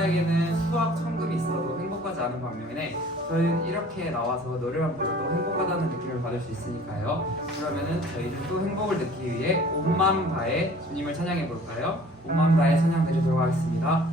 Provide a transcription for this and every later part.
누군가에게는 수학, 천금이 있어도 행복하지 않은 반면에 저희는 이렇게 나와서 노래만 불러도 행복하다는 느낌을 받을 수 있으니까요. 그러면은 저희는 또 행복을 느끼기 위해 온 마음 다해 주님을 찬양해 볼까요? 온 마음 다해 찬양 드리도록 하겠습니다.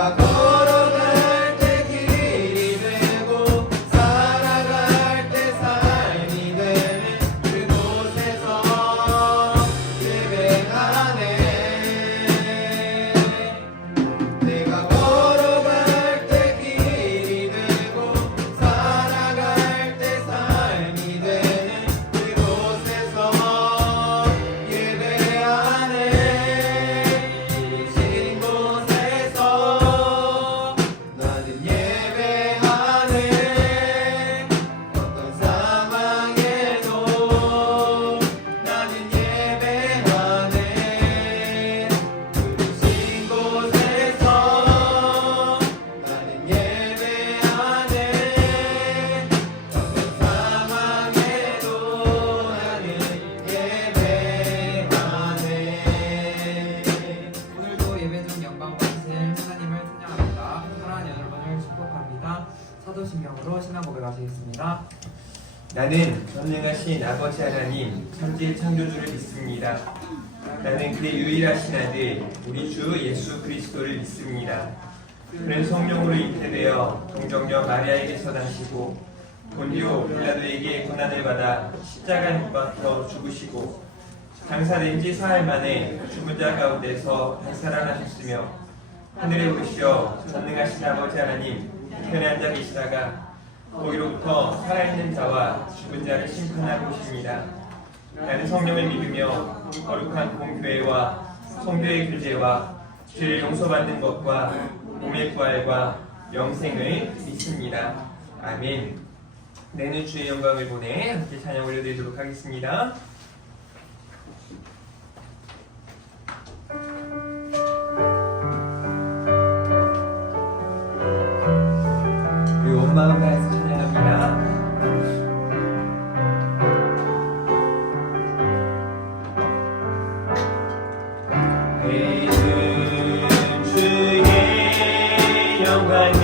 내가 걸어 사도신경으로 신앙 고백하시겠습니다. 나는 전능하신 아버지 하나님 천지 창조주를 믿습니다. 나는 그의 유일하신 아들 우리 주 예수 그리스도를 믿습니다. 그는 성령으로 잉태되어 동정녀 마리아에게서 나시고 본디오 빌라도에게 고난을 받아 십자가에 못 박혀 죽으시고 장사된 지 사흘 만에 죽은 자 가운데서 살아나셨으며 하늘에 오르시어 전능하신 아버지 하나님 우편에 앉아 계시다가 거기로부터 살아있는 자와 죽은 자를 심판하러 오십니다. 나는 성령을 믿으며 거룩한 공교회와 성도의 교제와 죄를 용서받는 것과 몸의 부활과 영생을 믿습니다. 아멘. 내는 주의 영광을 보내 함께 찬양 올려드리도록 하겠습니다. 우리 온 마음 다해서 찬양합니다. 영광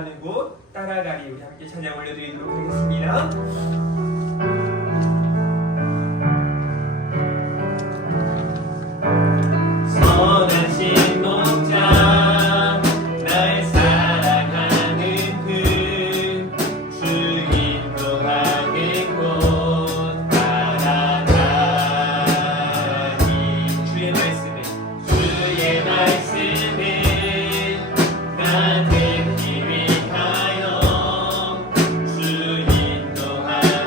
기도하는 곳 따라가리 우리 함께 찬양 올려드리도록 하겠습니다. 선하신 목자 날 사랑하는 그 주님 도하는 곳 따라가니 주의 말씀은 나 듣기 위하여 주 인도하는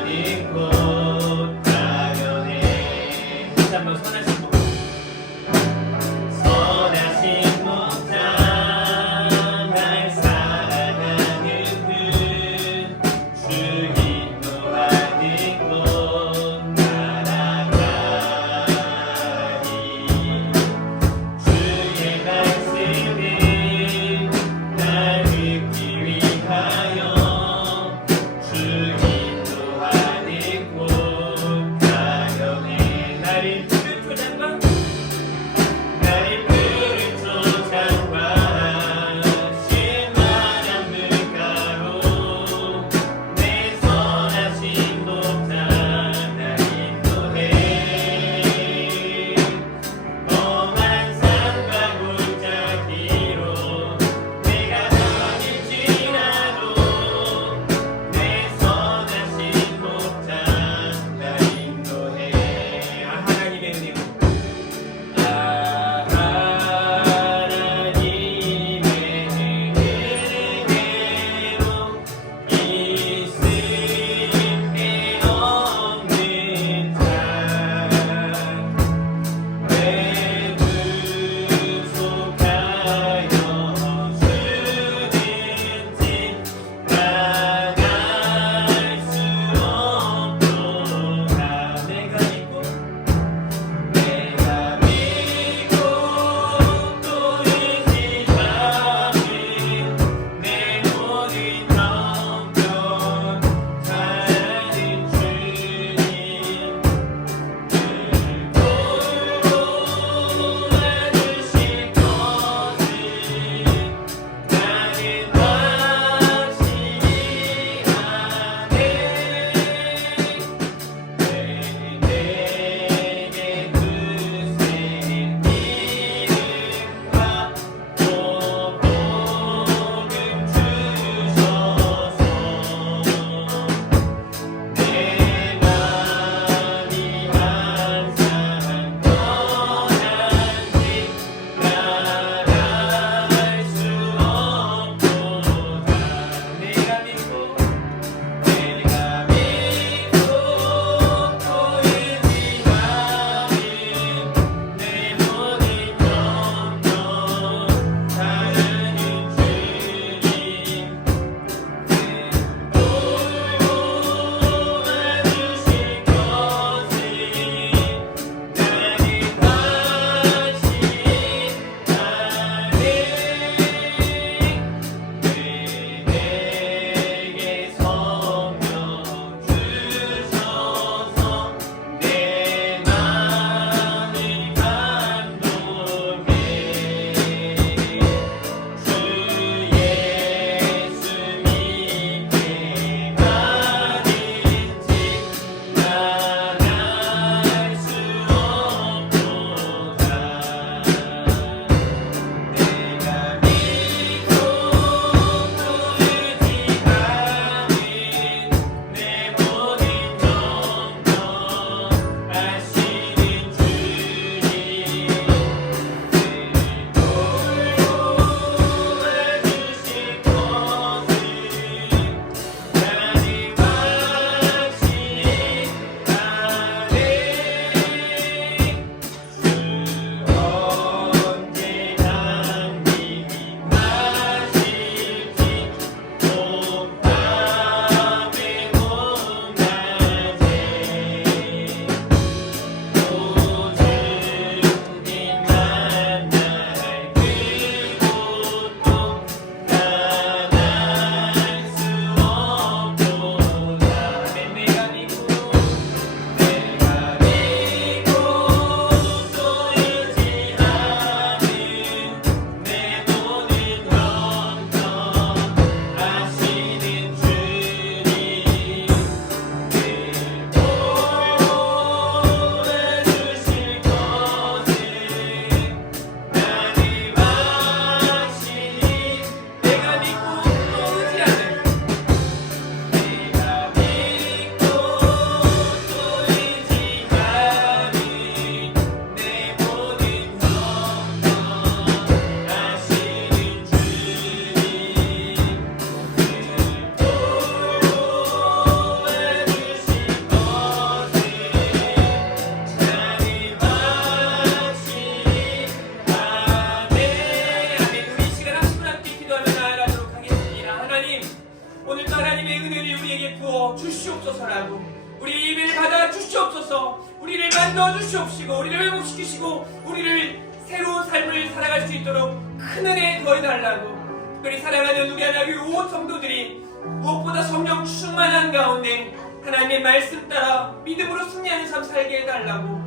우리 예배를 받아 주시옵소서. 우리를 만져 주시옵시고 우리를 회복시키시고 우리를 새로운 삶을 살아갈 수 있도록 큰 은혜 더해달라고. 특별히 사랑하는 우리 하나님 온 성도들이 무엇보다 성령 충만한 가운데 하나님의 말씀 따라 믿음으로 승리하는 삶 살게 해달라고.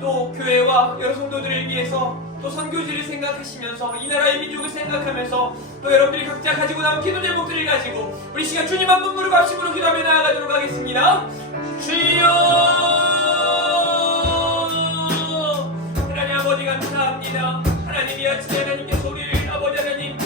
또 교회와 여러 성도들을 위해서 또 선교지를 생각하시면서 이 나라의 민족을 생각하면서 또 여러분들이 각자 가지고 남은 기도 제목들을 가지고 우리 시간 주님 한 분 무릎 앞심으로 기도하며 나아가도록 하겠습니다. 주여 하나님 아버지 감사합니다. 하나님 이 아침에 하나님께서 우리를 아버지 하나님의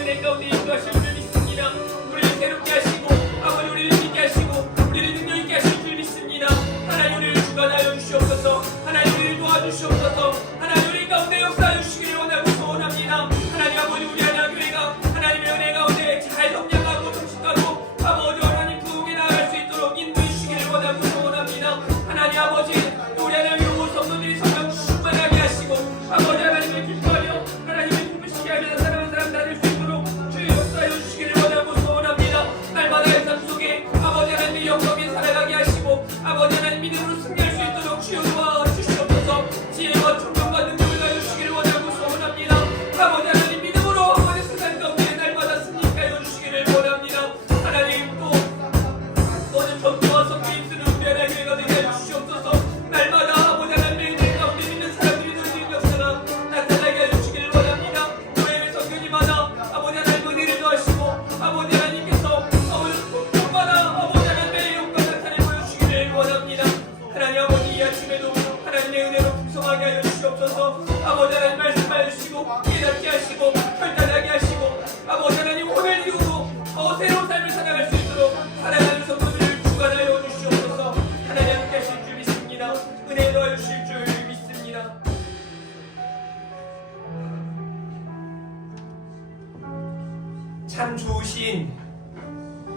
은혜 가운데 인도하실 줄 믿습니다. 우리를 새롭게 하시고 아버지 우리를 믿게 하시고 우리를 능력 있게 하실 줄 믿습니다. 하나님 우리를 주관하여 주시옵소서. 하나님 우리를 도와주시옵소서. 하나님 우리 가운데 역사하여 주시기를 원하고 소원합니다. 하나님 아버지 우리 하나 교회가 하나님의 은혜 가운데 잘 성장하고 성숙하고 아버지 하나님 부흥에 나아갈 수 있도록 인도해 주시기를 원하고 소원합니다. 하나님 아버지 또 우리 하나님의 모든 성도들이 성령 충만하게 하시고 아버지 하나님을 기뻐하며 하나님을 기쁘시게 하며 사랑하는 사람 다 될 수 있도록 주의 역사하여 주시기를 원하고 소원합니다. 날마다의 삶 속에 아버지 하나님의 영광에 살아가게 하시고 아버지 하나님 믿음으로 승리할 수 있도록 주여 도와주시옵소서. 지혜와 총명과 능력을 가져 주시기를 원하고 소원합니다. 아버지 하나님 믿음으로 아버지 세상 가운데 날마다 승리하여 주시기를 원합니다. 하나님 또 모든 전투와 성도의 힘쓰는 우리 하나님 교회가 되게 하여 주시옵소서. 날마다 아버지 하나님의 은혜 가운데 믿는 사람들이 누리는 역사가 나타나게 하여 주시기를 원합니다. 교회의 성교님마다 아버지 하나님 은혜를 더하시고 아버지 하나님께서 아버지 곳마다 아버지 하나님의 영광 나타내 보여주시기를 원합니다. 하나님 아버지 이 아침에도 하나님의 은혜로 풍성하게 하여 주시옵소서. 아버지 하나님 말씀하여 주시고 깨닫게 하시고 결단하게 하시고 아버지 하나님 오늘 이후로 새로운 삶을 살아갈 수 있도록 사랑하는 성도들을 주관하여 주시옵소서. 하나님 함께 하실 줄 믿습니다. 은혜 더하여 주실 줄 믿습니다. 참 좋으신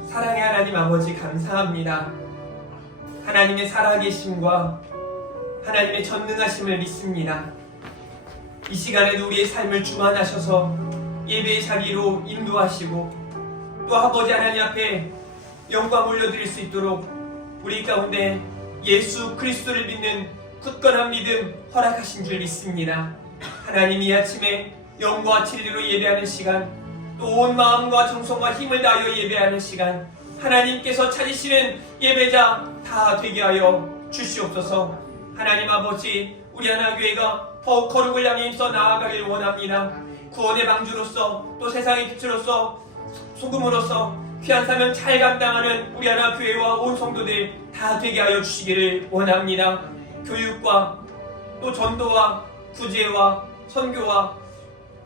사랑의 하나님 아버지 감사합니다. 하나님의 살아계심과 하나님의 전능하심을 믿습니다. 이 시간에도 우리의 삶을 주관하셔서 예배의 자리로 인도하시고 또 아버지 하나님 앞에 영광 올려드릴 수 있도록 우리 가운데 예수 그리스도를 믿는 굳건한 믿음 허락하신 줄 믿습니다. 하나님 이 아침에 영과 진리로 예배하는 시간 또 온 마음과 정성과 힘을 다하여 예배하는 시간 하나님께서 찾으시는 예배자 다 되게 하여 주시옵소서. 하나님 아버지 우리 하나교회가 더욱 거룩을 향해 힘써 나아가길 원합니다. 구원의 방주로서 또 세상의 빛으로서 소금으로서 귀한 사명 잘 감당하는 우리 하나교회와 온 성도들 다 되게 하여 주시기를 원합니다. 교육과 또 전도와 구제와 선교와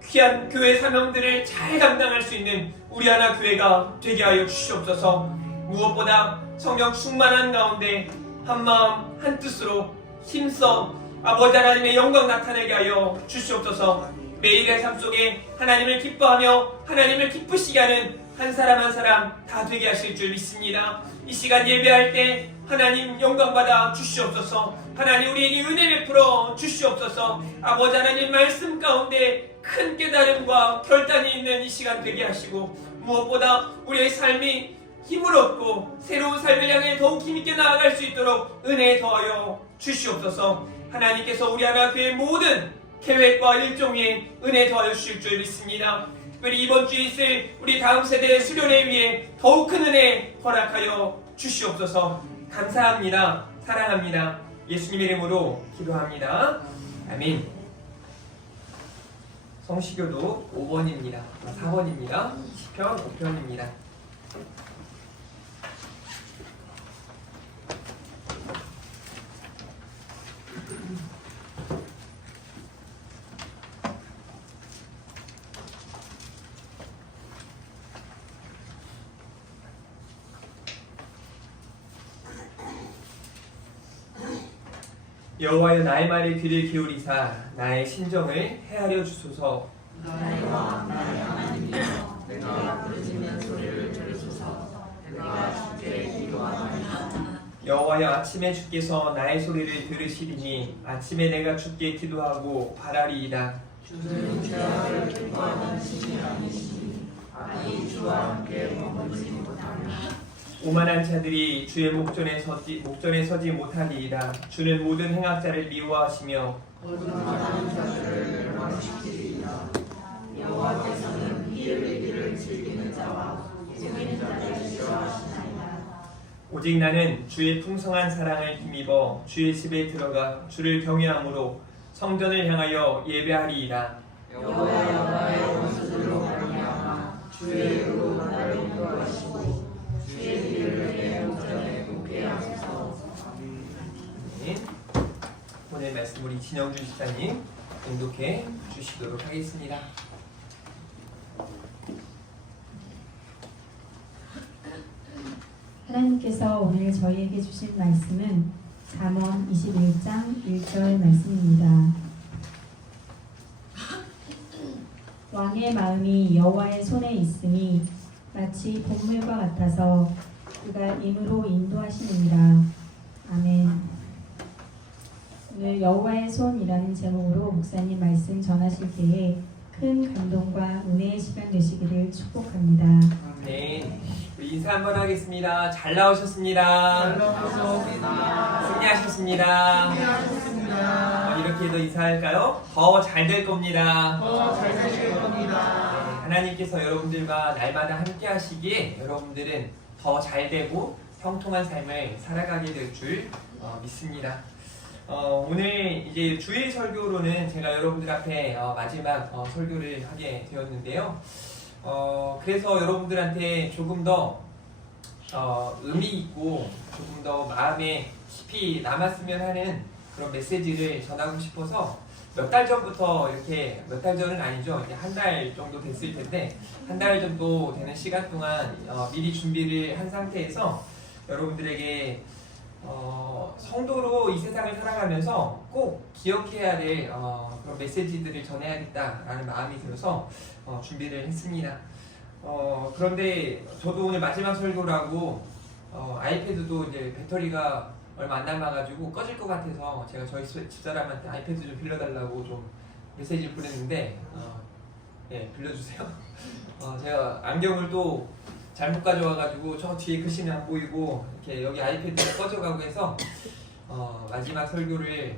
귀한 교회 사명들을 잘 감당할 수 있는 우리 하나교회가 되게 하여 주시옵소서. 무엇보다 성령 충만한 가운데 한마음 한뜻으로 힘써 아버지 하나님의 영광 나타내게 하여 주시옵소서. 매일의 삶 속에 하나님을 기뻐하며 하나님을 기쁘시게 하는 한 사람 한 사람 다 되게 하실 줄 믿습니다. 이 시간 예배할 때 하나님 영광 받아 주시옵소서. 하나님 우리에게 은혜 베풀어 주시옵소서. 아버지 하나님 말씀 가운데 큰 깨달음과 결단이 있는 이 시간 되게 하시고 무엇보다 우리의 삶이 힘을 얻고 새로운 삶을 향해 더욱 힘있게 나아갈 수 있도록 은혜 더하여 주시옵소서. 하나님께서 우리 하나교회의 모든 계획과 일정 위에 은혜 더하여 주실 줄 믿습니다. 특별히 이번 주에 있을 우리 다음 세대의 수련회 위해 더욱 큰 은혜 허락하여 주시옵소서. 감사합니다. 사랑합니다. 예수님 이름으로 기도합니다. 아멘. 성시교도 5번입니다. 4번입니다. 시편 5편입니다. 여호와여 나의 말에 귀를 기울이사 나의 심정을 헤아려 주소서. 나의 왕 나의 하나님이여 내가 부르짖는 소리를 들으소서. 내가 주께 기도하나이다. 여호와여 아침에 주께서 나의 소리를 들으시리니 아침에 내가 주께 기도하고 바라리이다. 주는 죄악을 기뻐하는 신이 아니시니 악이 주와 함께 머물지 못하며 오만한 자들이 주의 목전에 서지 못하리이다. 주는 모든 행악자를 미워하시며 거듭나는 자들을 멸망시키리이다. 여호와께서는 피 흘리기를 즐기는 자와 속이는 자를 싫어하시나이다. 오직 나는 주의 풍성한 사랑을 힘입어 주의 집에 들어가 주를 경외함으로 성전을 향하여 예배하리이다. 여호와의 원수들로 말미암아 주의 의로 나를 인도하시고 주의 길을 내 목전에 굽게 하소서. 네. 오늘 말씀 우리 진영준 집사님 봉독해 주시도록 하겠습니다. 하나님께서 오늘 저희에게 주신 말씀은 잠언 21장 1절 말씀입니다. 왕의 마음이 여호와의 손에 있으니 마치 본물과 같아서 그가 임으로 인도하시느니라. 아멘. 오늘 여호와의 손이라는 제목으로 목사님 말씀 전하실 때에 큰 감동과 은혜의 시간 되시기를 축복합니다. 네, 우리 인사 한번 하겠습니다. 잘 나오셨습니다. 승리하셨습니다. 이렇게도 인사할까요? 더 잘 될 겁니다. 네, 하나님께서 여러분들과 날마다 함께 하시기에 여러분들은 더 잘 되고 형통한 삶을 살아가게 될 줄 믿습니다. 오늘 이제 주일 설교로는 제가 여러분들 앞에 마지막 설교를 하게 되었는데요. 그래서 여러분들한테 조금 더 의미 있고 조금 더 마음에 깊이 남았으면 하는 그런 메시지를 전하고 싶어서 몇 달 전부터 이렇게, 몇 달 전은 아니죠. 이제 한 달 정도 됐을 텐데 한 달 정도 되는 시간 동안 미리 준비를 한 상태에서 여러분들에게 성도로 이 세상을 살아가면서 꼭 기억해야 될 그런 메시지들을 전해야겠다라는 마음이 들어서 준비를 했습니다. 그런데 저도 오늘 마지막 설교라고 아이패드도 이제 배터리가 얼마 안 남아가지고 꺼질 것 같아서 제가 저희 집사람한테 아이패드 좀 빌려달라고 좀 메시지를 보냈는데 예, 빌려주세요. 제가 안경을 또 잘못 가져와가지고 저 뒤에 글씨는 안 보이고 이렇게 여기 아이패드가 꺼져가고 해서 마지막 설교를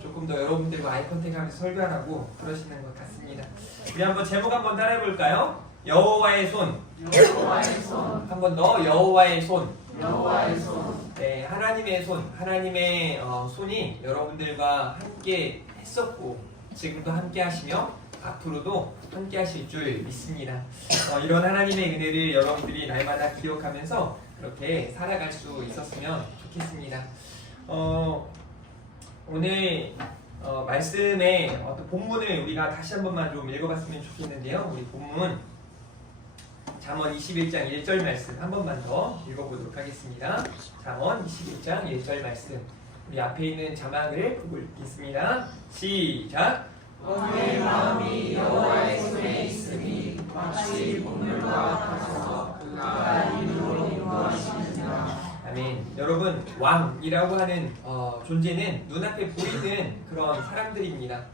조금 더 여러분들과 아이 컨택하면서 설교하라고 그러시는 것 같습니다. 우리 한번 제목 한번 따라해볼까요? 여호와의 손. 여호와의 손. 한 번 더 여호와의 손. 여호와의 손. 네, 하나님의 손, 하나님의 손이 여러분들과 함께 했었고 지금도 함께 하시며 앞으로도 함께 하실 줄 믿습니다. 이런 하나님의 은혜를 여러분들이 날마다 기억하면서 그렇게 살아갈 수 있었으면 좋겠습니다. 오늘 말씀의 어떤 본문을 우리가 다시 한 번만 좀 읽어봤으면 좋겠는데요. 우리 본문 잠언 21장 1절 말씀 한 번만 더 읽어보도록 하겠습니다. 잠언 21장 1절 말씀 우리 앞에 있는 자막을 보고 읽겠습니다. 시작! 왕의 마음이 여호와의 손에 있으니 마치 보물과 같아서 그가 임으로 인도하시느니라. 아멘. 여러분, 왕이라고 하는 존재는 눈앞에 보이는 그런 사람들입니다.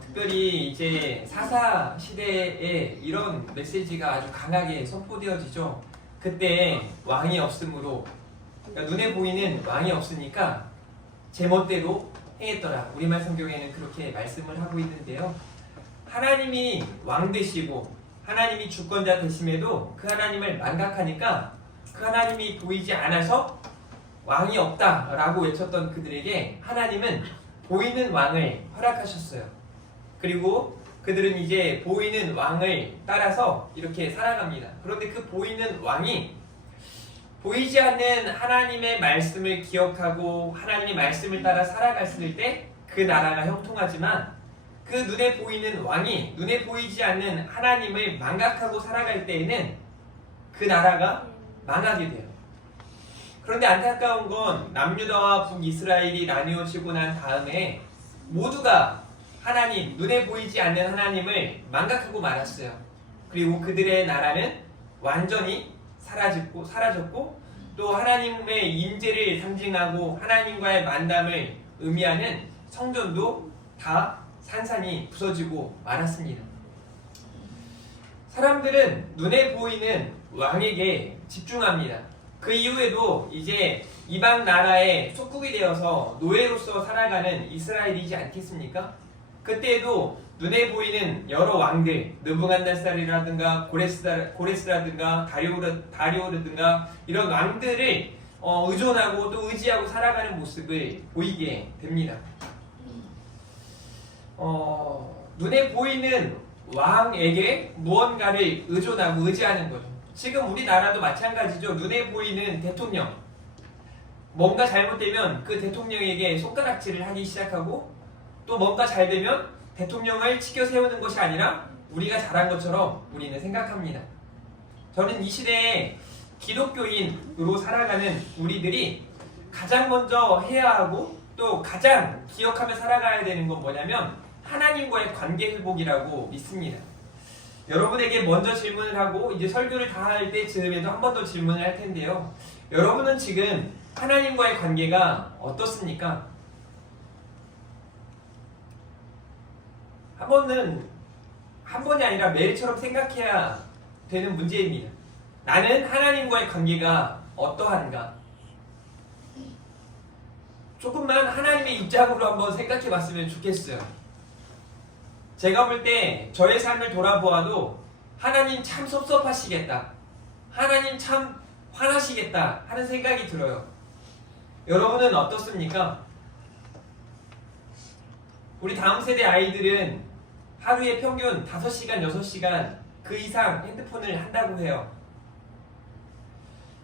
특별히 이제 사사 시대에 이런 메시지가 아주 강하게 선포되어지죠. 그때 왕이 없으므로, 그러니까 눈에 보이는 왕이 없으니까 제멋대로 행했더라. 우리말 성경에는 그렇게 말씀을 하고 있는데요. 하나님이 왕 되시고 하나님이 주권자 되심에도 그 하나님을 망각하니까 그 하나님이 보이지 않아서 왕이 없다라고 외쳤던 그들에게 하나님은 보이는 왕을 허락하셨어요. 그리고 그들은 이제 보이는 왕을 따라서 이렇게 살아갑니다. 그런데 그 보이는 왕이 보이지 않는 하나님의 말씀을 기억하고 하나님의 말씀을 따라 살아갔을 때 그 나라가 형통하지만 그 눈에 보이는 왕이 눈에 보이지 않는 하나님을 망각하고 살아갈 때에는 그 나라가 망하게 돼요. 그런데 안타까운 건 남유다와 북이스라엘이 나뉘어지고 난 다음에 모두가 하나님, 눈에 보이지 않는 하나님을 망각하고 말았어요. 그리고 그들의 나라는 완전히 사라졌고 또 하나님의 임재를 상징하고 하나님과의 만남을 의미하는 성전도 다 산산이 부서지고 말았습니다. 사람들은 눈에 보이는 왕에게 집중합니다. 그 이후에도 이제 이방 나라의 속국이 되어서 노예로서 살아가는 이스라엘이지 않겠습니까? 그때에도 눈에 보이는 여러 왕들, 느부갓네살이라든가 고레스라든가 다리오라든가 이런 왕들을 의존하고 또 의지하고 살아가는 모습을 보이게 됩니다. 눈에 보이는 왕에게 무언가를 의존하고 의지하는 거죠. 지금 우리나라도 마찬가지죠. 눈에 보이는 대통령. 뭔가 잘못되면 그 대통령에게 손가락질을 하기 시작하고 또 뭔가 잘 되면 대통령을 치켜 세우는 것이 아니라 우리가 잘한 것처럼 우리는 생각합니다. 저는 이 시대에 기독교인으로 살아가는 우리들이 가장 먼저 해야 하고 또 가장 기억하며 살아가야 되는 건 뭐냐면 하나님과의 관계 회복이라고 믿습니다. 여러분에게 먼저 질문을 하고 이제 설교를 다 할 때 즈음에도 한 번 더 질문을 할 텐데요. 여러분은 지금 하나님과의 관계가 어떻습니까? 한 번이 아니라 매일처럼 생각해야 되는 문제입니다. 나는 하나님과의 관계가 어떠한가? 조금만 하나님의 입장으로 한번 생각해 봤으면 좋겠어요. 제가 볼 때 저의 삶을 돌아보아도 하나님 참 섭섭하시겠다. 하나님 참 화나시겠다 하는 생각이 들어요. 여러분은 어떻습니까? 우리 다음 세대 아이들은 하루에 평균 5시간, 6시간 그 이상 핸드폰을 한다고 해요.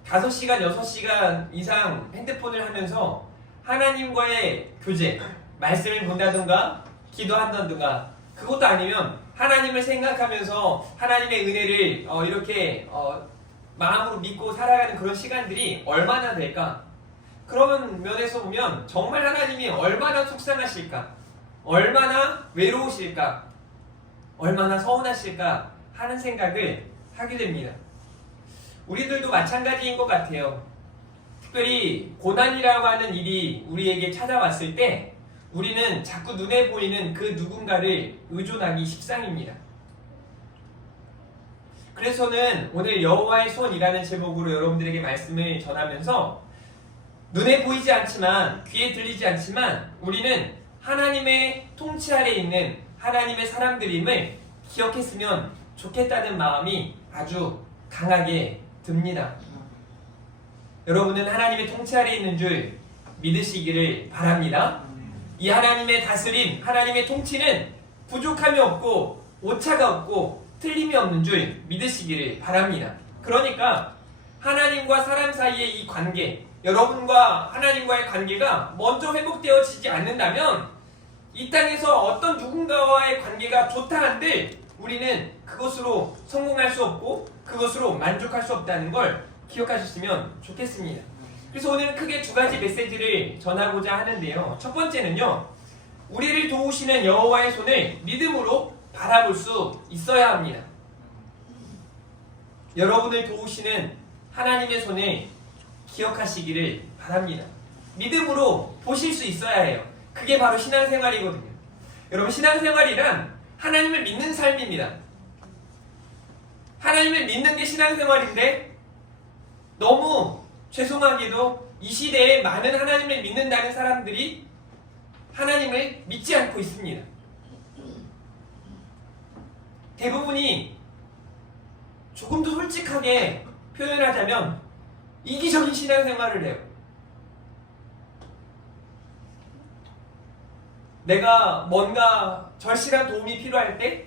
5시간, 6시간 이상 핸드폰을 하면서 하나님과의 교제, 말씀을 본다든가 기도한다든가 그것도 아니면 하나님을 생각하면서 하나님의 은혜를 이렇게 마음으로 믿고 살아가는 그런 시간들이 얼마나 될까? 그런 면에서 보면 정말 하나님이 얼마나 속상하실까? 얼마나 외로우실까? 얼마나 서운하실까? 하는 생각을 하게 됩니다. 우리들도 마찬가지인 것 같아요. 특별히 고난이라고 하는 일이 우리에게 찾아왔을 때 우리는 자꾸 눈에 보이는 그 누군가를 의존하기 십상입니다. 그래서는 오늘 여호와의 손이라는 제목으로 여러분들에게 말씀을 전하면서 눈에 보이지 않지만 귀에 들리지 않지만 우리는 하나님의 통치 아래 있는 하나님의 사람들임을 기억했으면 좋겠다는 마음이 아주 강하게 듭니다. 여러분은 하나님의 통치 아래 있는 줄 믿으시기를 바랍니다. 이 하나님의 다스림, 하나님의 통치는 부족함이 없고 오차가 없고 틀림이 없는 줄 믿으시기를 바랍니다. 그러니까 하나님과 사람 사이의 이 관계, 여러분과 하나님과의 관계가 먼저 회복되어지지 않는다면 이 땅에서 어떤 누군가와의 관계가 좋다 한들 우리는 그것으로 성공할 수 없고 그것으로 만족할 수 없다는 걸 기억하셨으면 좋겠습니다. 그래서 오늘은 크게 두 가지 메시지를 전하고자 하는데요. 첫 번째는요. 우리를 도우시는 여호와의 손을 믿음으로 바라볼 수 있어야 합니다. 여러분을 도우시는 하나님의 손을 기억하시기를 바랍니다. 믿음으로 보실 수 있어야 해요. 그게 바로 신앙생활이거든요. 여러분 신앙생활이란 하나님을 믿는 삶입니다. 하나님을 믿는 게 신앙생활인데 너무 죄송하게도 이 시대에 많은 하나님을 믿는다는 사람들이 하나님을 믿지 않고 있습니다. 대부분이 조금 더 솔직하게 표현하자면 이기적인 신앙생활을 해요. 내가 뭔가 절실한 도움이 필요할 때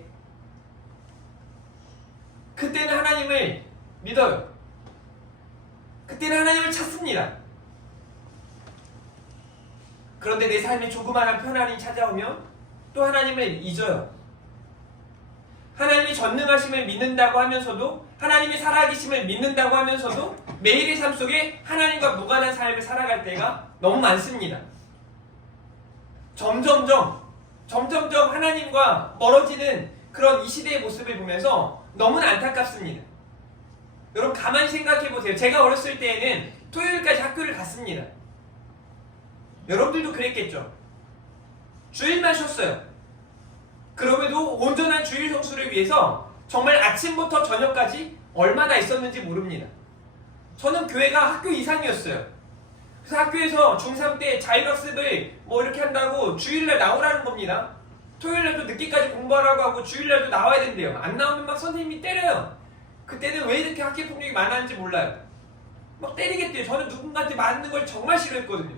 그때는 하나님을 믿어요. 그때는 하나님을 찾습니다. 그런데 내 삶에 조그마한 편안이 찾아오면 또 하나님을 잊어요. 하나님이 전능하심을 믿는다고 하면서도 하나님의 살아계심을 믿는다고 하면서도 매일의 삶 속에 하나님과 무관한 삶을 살아갈 때가 너무 많습니다. 점점점 하나님과 멀어지는 그런 이 시대의 모습을 보면서 너무나 안타깝습니다. 여러분 가만히 생각해 보세요. 제가 어렸을 때에는 토요일까지 학교를 갔습니다. 여러분들도 그랬겠죠. 주일만 쉬었어요. 그럼에도 온전한 주일 성수를 위해서 정말 아침부터 저녁까지 얼마나 있었는지 모릅니다. 저는 교회가 학교 이상이었어요. 그래서 학교에서 중3 때 자율학습을 뭐 이렇게 한다고 주일날 나오라는 겁니다. 토요일날도 늦게까지 공부하라고 하고 주일날도 나와야 된대요. 안 나오면 막 선생님이 때려요. 그때는 왜 이렇게 학교 폭력이 많았는지 몰라요. 막 때리겠대요. 저는 누군가한테 맞는 걸 정말 싫어했거든요.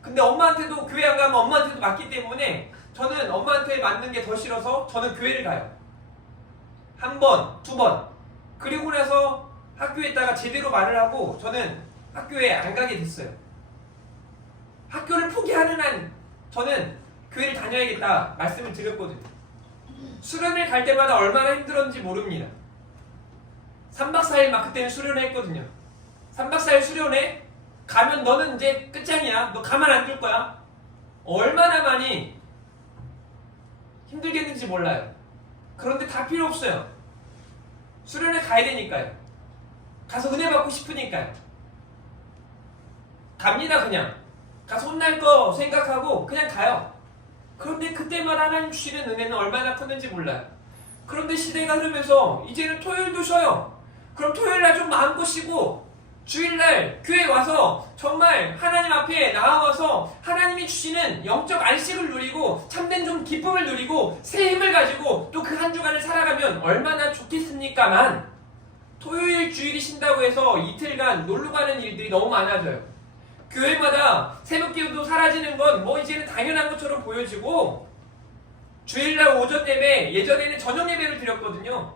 근데 엄마한테도 교회 안 가면 엄마한테도 맞기 때문에 저는 엄마한테 맞는 게 더 싫어서 저는 교회를 가요. 한 번, 두 번. 그리고 나서 학교에 있다가 제대로 말을 하고 저는 학교에 안 가게 됐어요. 학교를 포기하는 한 저는 교회를 다녀야겠다 말씀을 드렸거든요. 수련회 갈 때마다 얼마나 힘들었는지 모릅니다. 3박 4일 막 그때는 수련회 했거든요. 3박 4일 수련회 가면 너는 이제 끝장이야. 너 가만 안 둘 거야. 얼마나 많이 힘들겠는지 몰라요. 그런데 다 필요 없어요. 수련회 가야 되니까요. 가서 은혜 받고 싶으니까요. 갑니다. 그냥 가서 혼날 거 생각하고 그냥 가요. 그런데 그때마다 하나님 주시는 은혜는 얼마나 컸는지 몰라요. 그런데 시대가 흐르면서 이제는 토요일도 쉬어요. 그럼 토요일날 좀 마음껏 쉬고 주일날 교회 와서 정말 하나님 앞에 나와서 하나님이 주시는 영적 안식을 누리고 참된 좀 기쁨을 누리고 새 힘을 가지고 또 그 한 주간을 살아가면 얼마나 좋겠습니까만 토요일 주일이 쉰다고 해서 이틀간 놀러 가는 일들이 너무 많아져요. 교회마다 새벽기도도 사라지는 건 뭐 이제는 당연한 것처럼 보여지고 주일날 오전 예배, 예전에는 저녁 예배를 드렸거든요.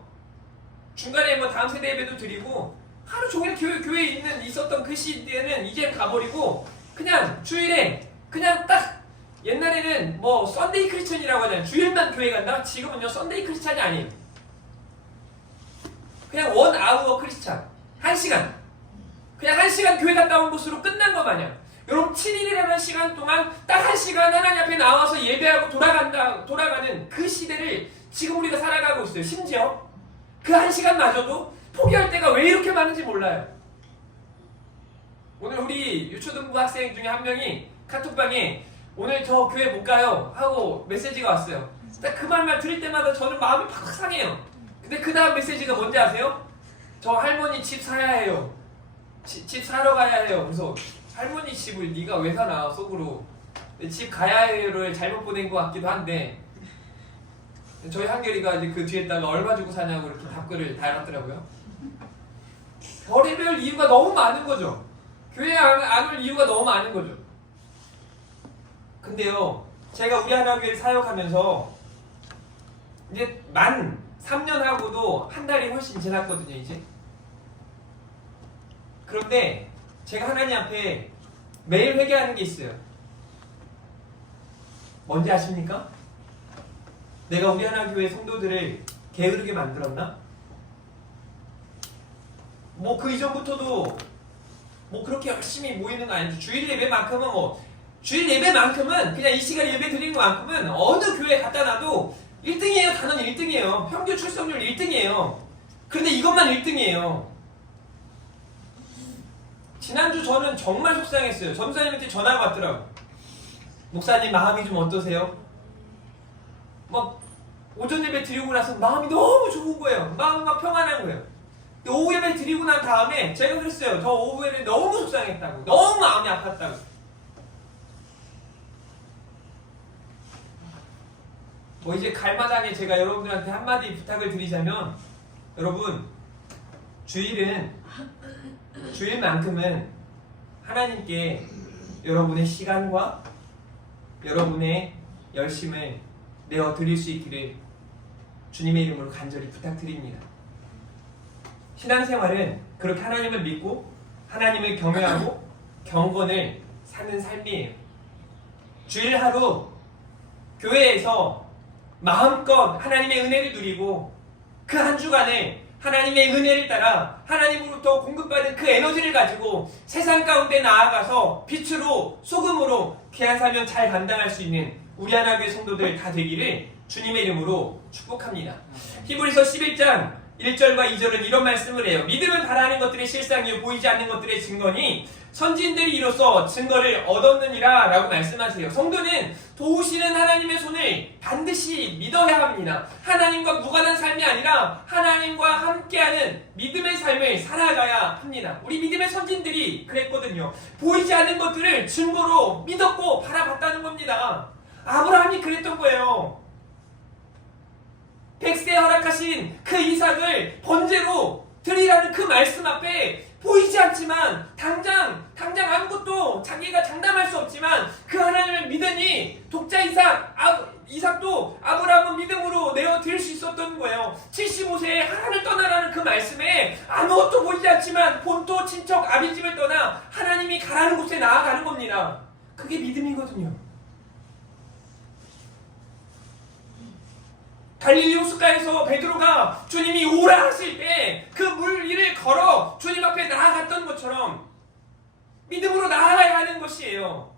중간에 뭐 다음 세대 예배도 드리고 하루 종일 교회에 있었던 그 시대는 이제 가버리고 그냥 주일에 그냥 딱 옛날에는 뭐 썬데이 크리스천이라고 하잖아요. 주일만 교회 간다? 지금은요 썬데이 크리스천이 아니에요. 그냥 원 아우어 크리스천 1시간 그냥 1시간 교회 갔다 온 것으로 끝난 거 마냥 여러분 7일이라는 시간 동안 딱 1시간 하나님 앞에 나와서 예배하고 돌아가는 그 시대를 지금 우리가 살아가고 있어요. 심지어 그 1시간마저도 포기할 때가 왜 이렇게 많은지 몰라요. 오늘 우리 유초등부 학생 중에 한 명이 카톡방에 오늘 저 교회 못 가요 하고 메시지가 왔어요. 딱 그 말만 들을 때마다 저는 마음이 팍 상해요. 근데 그 다음 메시지가 뭔지 아세요? 저 할머니 집 사야 해요. 집 사러 가야 해요. 그래서 할머니 집을 네가 왜 사나 속으로 집 가야 해요를 잘못 보낸 것 같기도 한데 저희 한결이가 이제 그 뒤에다가 얼마 주고 사냐고 이렇게 답글을 달았더라고요. 별의별 이유가 너무 많은 거죠. 교회 안 올 이유가 너무 많은 거죠. 근데요, 제가 우리 하나교회 사역하면서 이제 만 3년 하고도 한 달이 훨씬 지났거든요, 이제. 그런데 제가 하나님 앞에 매일 회개하는 게 있어요. 뭔지 아십니까? 내가 우리 하나교회 성도들을 게으르게 만들었나? 뭐 그 이전부터도 뭐 그렇게 열심히 모이는 거 아니죠. 주일 예배만큼은 그냥 이 시간에 예배 드리는 것만큼은 어느 교회 갖다 놔도 1등이에요. 단원 1등이에요. 평균 출석률 1등이에요. 그런데 이것만 1등이에요. 지난주 저는 정말 속상했어요. 전사님한테 전화가 왔더라고요. 목사님 마음이 좀 어떠세요? 막 오전 예배 드리고 나서 마음이 너무 좋은 거예요. 마음이 막 평안한 거예요. 오후 예배 드리고 난 다음에 제가 그랬어요. 저 오후 예배 너무 속상했다고. 너무 마음이 아팠다고. 뭐 이제 갈마당에 제가 여러분들한테 한마디 부탁을 드리자면 여러분 주일만큼은 하나님께 여러분의 시간과 여러분의 열심을 내어 드릴 수 있기를 주님의 이름으로 간절히 부탁드립니다. 신앙생활은 그렇게 하나님을 믿고 하나님을 경외하고 경건을 사는 삶이에요. 주일 하루 교회에서 마음껏 하나님의 은혜를 누리고 그 한 주간을 하나님의 은혜를 따라 하나님으로부터 공급받은 그 에너지를 가지고 세상 가운데 나아가서 빛으로 소금으로 귀한 사명 잘 감당할 수 있는 우리 하나교회 성도들 다 되기를 주님의 이름으로 축복합니다. 히브리서 11장 1절과 2절은 이런 말씀을 해요. 믿음은 바라는 것들의 실상이요 보이지 않는 것들의 증거니 선지인들이 이로써 증거를 얻었느니라 라고 말씀하세요. 성도는 도우시는 하나님의 손을 반드시 믿어야 합니다. 하나님과 무관한 삶이 아니라 하나님과 함께하는 믿음의 삶을 살아가야 합니다. 우리 믿음의 선지인들이 그랬거든요. 보이지 않는 것들을 증거로 믿었고 바라봤다는 겁니다. 아브라함이 그랬던 거예요. 100세에 허락하신 그 이삭을 번제로 드리라는 그 말씀 앞에 보이지 않지만 당장 아무것도 자기가 장담할 수 없지만 그 하나님을 믿으니 독자 이삭도 아브라함은 믿음으로 내어 드릴 수 있었던 거예요. 75세에 하나님을 떠나라는 그 말씀에 아무것도 보이지 않지만 본토 친척 아비집을 떠나 하나님이 가라는 곳에 나아가는 겁니다. 그게 믿음이거든요. 갈릴리 호숫가에서 베드로가 주님이 오라 하실 때 그 물 위를 걸어 주님 앞에 나아갔던 것처럼 믿음으로 나아가야 하는 것이에요.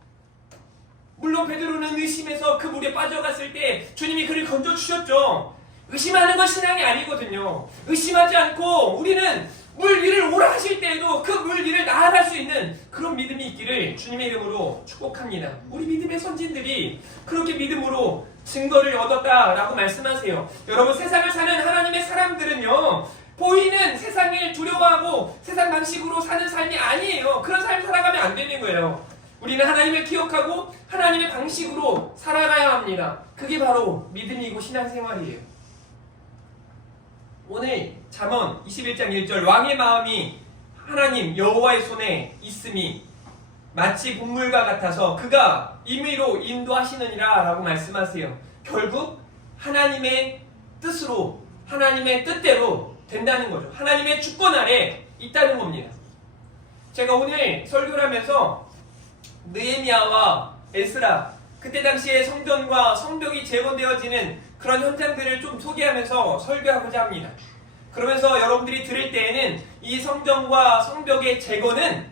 물론 베드로는 의심해서 그 물에 빠져갔을 때 주님이 그를 건져주셨죠. 의심하는 건 신앙이 아니거든요. 의심하지 않고 우리는 물 위를 오라 하실 때에도 그 물 위를 나아갈 수 있는 그런 믿음이 있기를 주님의 이름으로 축복합니다. 우리 믿음의 선진들이 그렇게 믿음으로 증거를 얻었다라고 말씀하세요. 여러분, 세상을 사는 하나님의 사람들은요, 보이는 세상을 두려워하고 세상 방식으로 사는 삶이 아니에요. 그런 삶을 살아가면 안 되는 거예요. 우리는 하나님을 기억하고 하나님의 방식으로 살아가야 합니다. 그게 바로 믿음이고 신앙생활이에요. 오늘 잠언 21장 1절 왕의 마음이 하나님 여호와의 손에 있음이 마치 본물과 같아서 그가 임의로 인도하시느니라 라고 말씀하세요. 결국 하나님의 뜻으로 하나님의 뜻대로 된다는 거죠. 하나님의 주권 아래 있다는 겁니다. 제가 오늘 설교를 하면서 느헤미야와 에스라, 그때 당시에 성전과 성벽이 재건되어지는 그런 현장들을 좀 소개하면서 설교하고자 합니다. 그러면서 여러분들이 들을 때에는 이 성전과 성벽의 재건은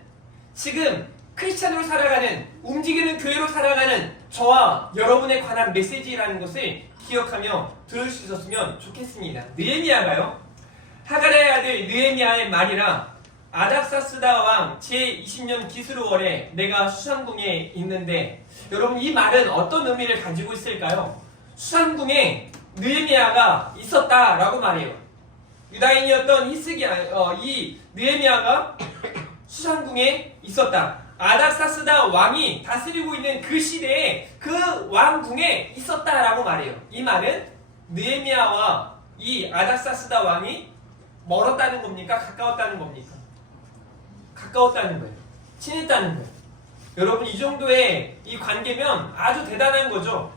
지금 크리스찬으로 살아가는, 움직이는 교회로 살아가는 저와 여러분에 관한 메시지라는 것을 기억하며 들을 수 있었으면 좋겠습니다. 느헤미야가요, 하가랴의 아들 느헤미야의 말이라 아닥사스다 왕 제20년 기스루월에 내가 수산궁에 있는데, 여러분 이 말은 어떤 의미를 가지고 있을까요? 수산궁에 느헤미야가 있었다라고 말해요. 유다인이었던 이 느헤미야가 수산궁에 있었다. 아닥사스다 왕이 다스리고 있는 그 시대에 그 왕궁에 있었다라고 말해요. 이 말은 느헤미야와 이 아닥사스다 왕이 멀었다는 겁니까? 가까웠다는 겁니까? 가까웠다는 거예요. 친했다는 거예요. 여러분, 이 정도의 이 관계면 아주 대단한 거죠.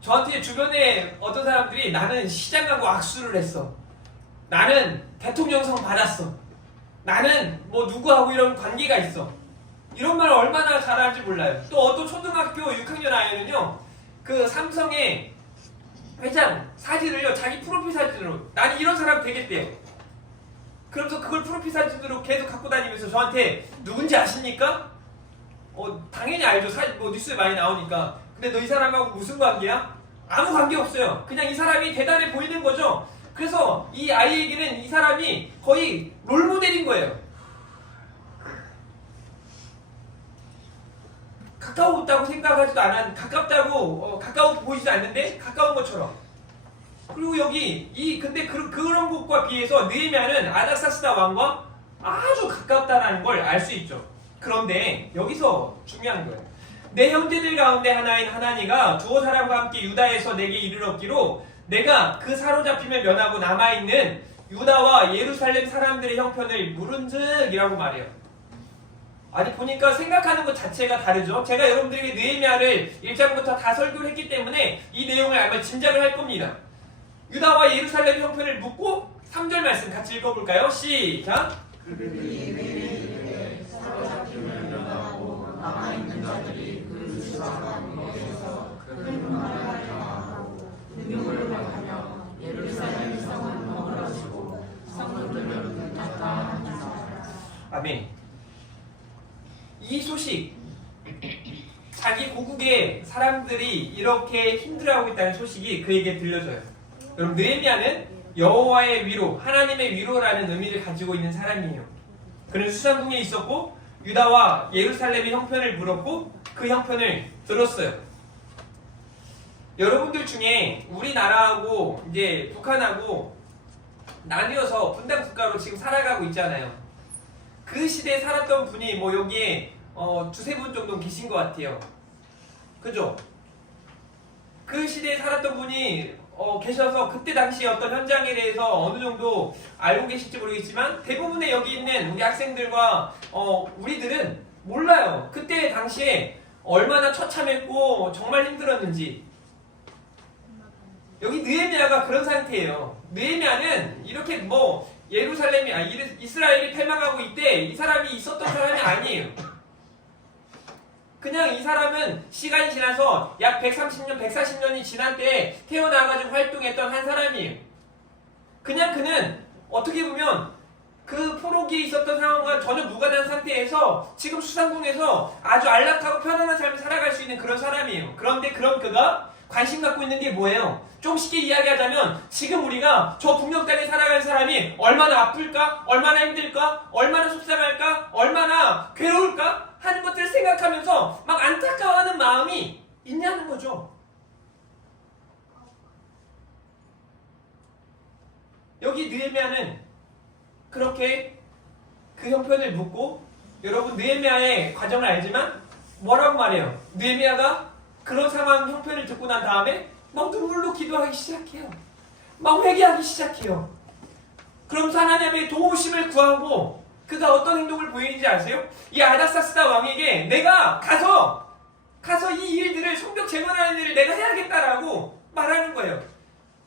저한테 주변에 어떤 사람들이 나는 시장하고 악수를 했어, 나는 대통령상 받았어, 나는 뭐 누구하고 이런 관계가 있어, 이런 말을 얼마나 잘하는지 몰라요. 또 어떤 초등학교 6학년 아이는요, 그 삼성의 회장 사진을요, 자기 프로필 사진으로 나는 이런 사람 되겠대요. 그러면서 그걸 프로필 사진으로 계속 갖고 다니면서 저한테 누군지 아십니까? 당연히 알죠. 뭐 뉴스에 많이 나오니까. 근데 너 이 사람하고 무슨 관계야? 아무 관계 없어요. 그냥 이 사람이 대단해 보이는 거죠. 그래서 이 아이에게는 이 사람이 거의 롤모델인 거예요. 가까웠다고 생각하지도 않았, 가까워 보이지도 않는데 가까운 것처럼. 그리고 여기 근데 그런 곳과 비해서 느헤미야는 아닥사스다 왕과 아주 가깝다는 걸 알 수 있죠. 그런데 여기서 중요한 거예요. 내 형제들 가운데 하나인 하나니가 두어 사람과 함께 유다에서 내게 이르렀기로 내가 그 사로잡힘을 면하고 남아있는 유다와 예루살렘 사람들의 형편을 물은즉이라고 말해요. 아니, 보니까 생각하는 것 자체가 다르죠. 제가 여러분들에게 느헤미야를 1장부터 다 설교를 했기 때문에 이 내용을 아마 짐작을 할 겁니다. 유다와 예루살렘 형편을 묻고 3절 말씀 같이 읽어볼까요? 시작! 그들이 사로잡힘을 면하고 남아있는 자들이 그 지방에서 큰 문화를 당하고 능력을 받으며 예루살렘 성은 허물어지고 성문들은 불탔다 하니라. 아멘. 이 소식, 자기 고국의 사람들이 이렇게 힘들어하고 있다는 소식이 그에게 들려져요. 여러분, 느헤미야는 여호와의 위로, 하나님의 위로라는 의미를 가지고 있는 사람이에요. 그는 수상궁에 있었고 유다와 예루살렘의 형편을 물었고 그 형편을 들었어요. 여러분들 중에 우리나라하고 이제 북한하고 나뉘어서 분단 국가로 지금 살아가고 있잖아요. 그 시대에 살았던 분이 뭐 여기에 두세 분 정도 계신 것 같아요. 그죠? 그 시대에 살았던 분이 계셔서 그때 당시 어떤 현장에 대해서 어느 정도 알고 계실지 모르겠지만 대부분의 여기 있는 우리 학생들과 우리들은 몰라요. 그때 당시에 얼마나 처참했고 정말 힘들었는지. 여기 느헤미야가 그런 상태예요. 느헤미야는 이렇게 뭐 이스라엘이 패망하고 이때 이 사람이 있었던 사람이 아니에요. 그냥 이 사람은 시간이 지나서 약 130년, 140년이 지난 때에 태어나가지고 활동했던 한 사람이에요. 그냥 그는 어떻게 보면 그 포로기에 있었던 상황과 전혀 무관한 상태에서 지금 수상궁에서 아주 안락하고 편안한 삶을 살아갈 수 있는 그런 사람이에요. 그런데 그런 그가 관심 갖고 있는 게 뭐예요? 좀 쉽게 이야기하자면 지금 우리가 저 북녘 땅에 살아가는 사람이 얼마나 아플까? 얼마나 힘들까? 얼마나 속상할까? 얼마나 괴로울까? 하는 것들을 생각하면서 막 안타까워하는 마음이 있냐는 거죠. 여기 느헤미야는 그렇게 그 형편을 묻고 여러분 느헤미야의 과정을 알지만 뭐라고 말해요? 느헤미야가 그런 상황 형편을 듣고 난 다음에 막 눈물로 기도하기 시작해요. 막 회개하기 시작해요. 그럼 하나님의 도우심을 구하고 그가 어떤 행동을 보이는지 아세요? 이 아닥사스다 왕에게 내가 가서 이 일들을 성벽 재건하는 일을 내가 해야겠다라고 말하는 거예요.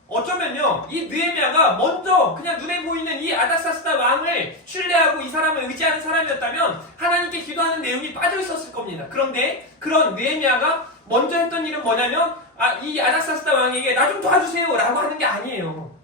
어쩌면요 이 느헤미야가 먼저 그냥 눈에 보이는 이 아닥사스다 왕을 신뢰하고 이 사람을 의지하는 사람이었다면 하나님께 기도하는 내용이 빠져 있었을 겁니다. 그런데 그런 느헤미야가 먼저 했던 일은 뭐냐면 이 아닥사스다 왕에게 나 좀 도와주세요 라고 하는 게 아니에요.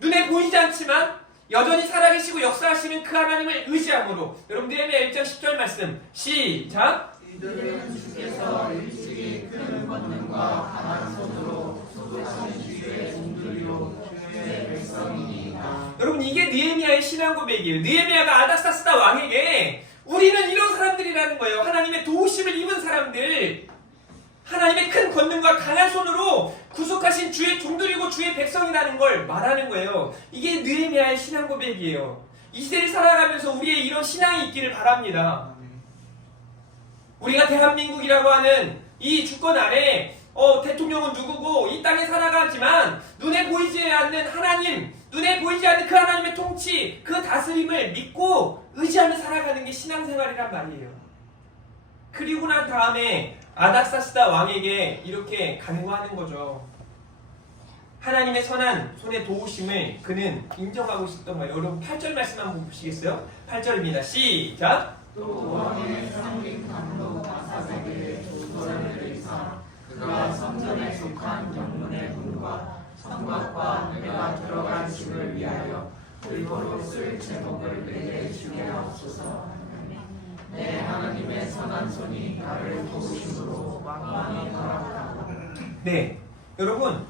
눈에 보이지 않지만 여전히 살아계시고 역사하시는 그 하나님을 의지함으로. 여러분 느헤미야 1장 10절 말씀 시작. 이들은 주께서 일찍이 큰 권능과 강한 손으로 소독하신 주의 종들이요 주의 백성이니이다. 여러분 이게 느헤미야의 신앙 고백이에요. 느헤미야가 아닥사스다 왕에게 우리는 이런 사람들이라는 거예요. 하나님의 도우심을 입은 사람들, 하나님의 큰 권능과 강한 손으로 구속하신 주의 종들이고 주의 백성이라는 걸 말하는 거예요. 이게 느헤미야의 신앙 고백이에요. 이 시대를 살아가면서 우리의 이런 신앙이 있기를 바랍니다. 우리가 대한민국이라고 하는 이 주권 아래 대통령은 누구고 이 땅에 살아가지만 눈에 보이지 않는 하나님, 눈에 보이지 않는 그 하나님의 통치, 그 다스림을 믿고 의지하며 살아가는 게 신앙생활이란 말이에요. 그리고 난 다음에 아닥사스다 왕에게 이렇게 간구하는 거죠. 하나님의 선한 손의 도우심을 그는 인정하고 있었던 거예요. 여러분 8절 말씀 한번 보시겠어요? 8절입니다. 시작! 또 왕의 상긴 강도 바사백의 조서를 내리사 그가 성전에 속한 영문의 문과 성곽과 내가 들어간 집을 위하여 글보로 쓸 제목을 내게 주게 하옵소서. 내 하나님의 선한 손이 나를 도우심으로 왕이 허락하고. 네, 여러분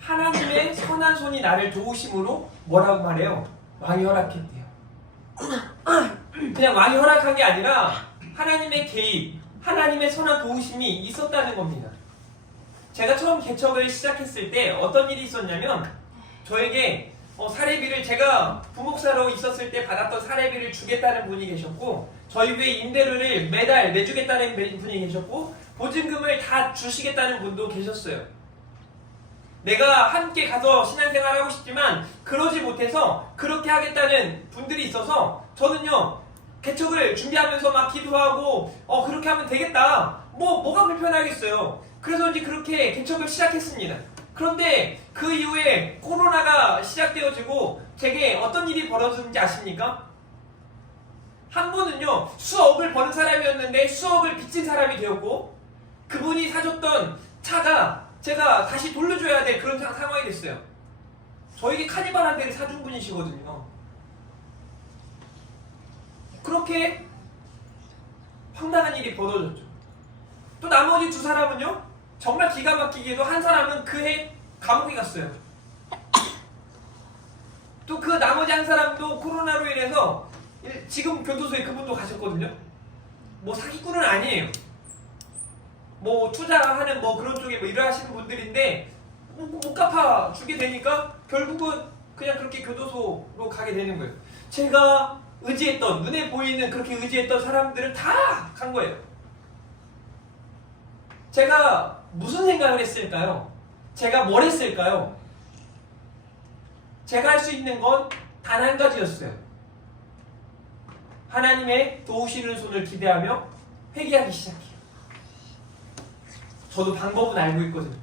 하나님의 선한 손이 나를 도우심으로 뭐라고 말해요? 왕이 허락했대요. 그냥 왕이 허락한 게 아니라 하나님의 개입, 하나님의 선한 도우심이 있었다는 겁니다. 제가 처음 개척을 시작했을 때 어떤 일이 있었냐면 저에게 사례비를 제가 부목사로 있었을 때 받았던 사례비를 주겠다는 분이 계셨고 저희 교회 임대료를 매달 내주겠다는 분이 계셨고 보증금을 다 주시겠다는 분도 계셨어요. 내가 함께 가서 신앙생활을 하고 싶지만 그러지 못해서 그렇게 하겠다는 분들이 있어서 저는요 개척을 준비하면서 막 기도하고 그렇게 하면 되겠다, 뭐가 불편하겠어요. 그래서 이제 그렇게 개척을 시작했습니다. 그런데 그 이후에 코로나가 시작되어지고 제게 어떤 일이 벌어졌는지 아십니까? 한 분은요 수억을 버는 사람이었는데 수억을 빚진 사람이 되었고 그분이 사줬던 차가 제가 다시 돌려줘야 될 그런 상황이 됐어요. 저에게 카니발 한 대를 사준 분이시거든요. 그렇게 황당한 일이 벌어졌죠. 또 나머지 두 사람은요 정말 기가 막히게도 한 사람은 그 해 감옥에 갔어요. 또 그 나머지 한 사람도 코로나로 인해서 지금 교도소에 그분도 가셨거든요. 뭐 사기꾼은 아니에요. 뭐 투자하는 뭐 그런 쪽에 뭐 일을 하시는 분들인데 못 갚아 주게 되니까 결국은 그냥 그렇게 교도소로 가게 되는 거예요. 제가 의지했던, 눈에 보이는 그렇게 의지했던 사람들은 다 간 거예요. 제가 무슨 생각을 했을까요? 제가 뭘 했을까요? 제가 할 수 있는 건 단 한 가지였어요. 하나님의 도우시는 손을 기대하며 회개하기 시작해요. 저도 방법은 알고 있거든요.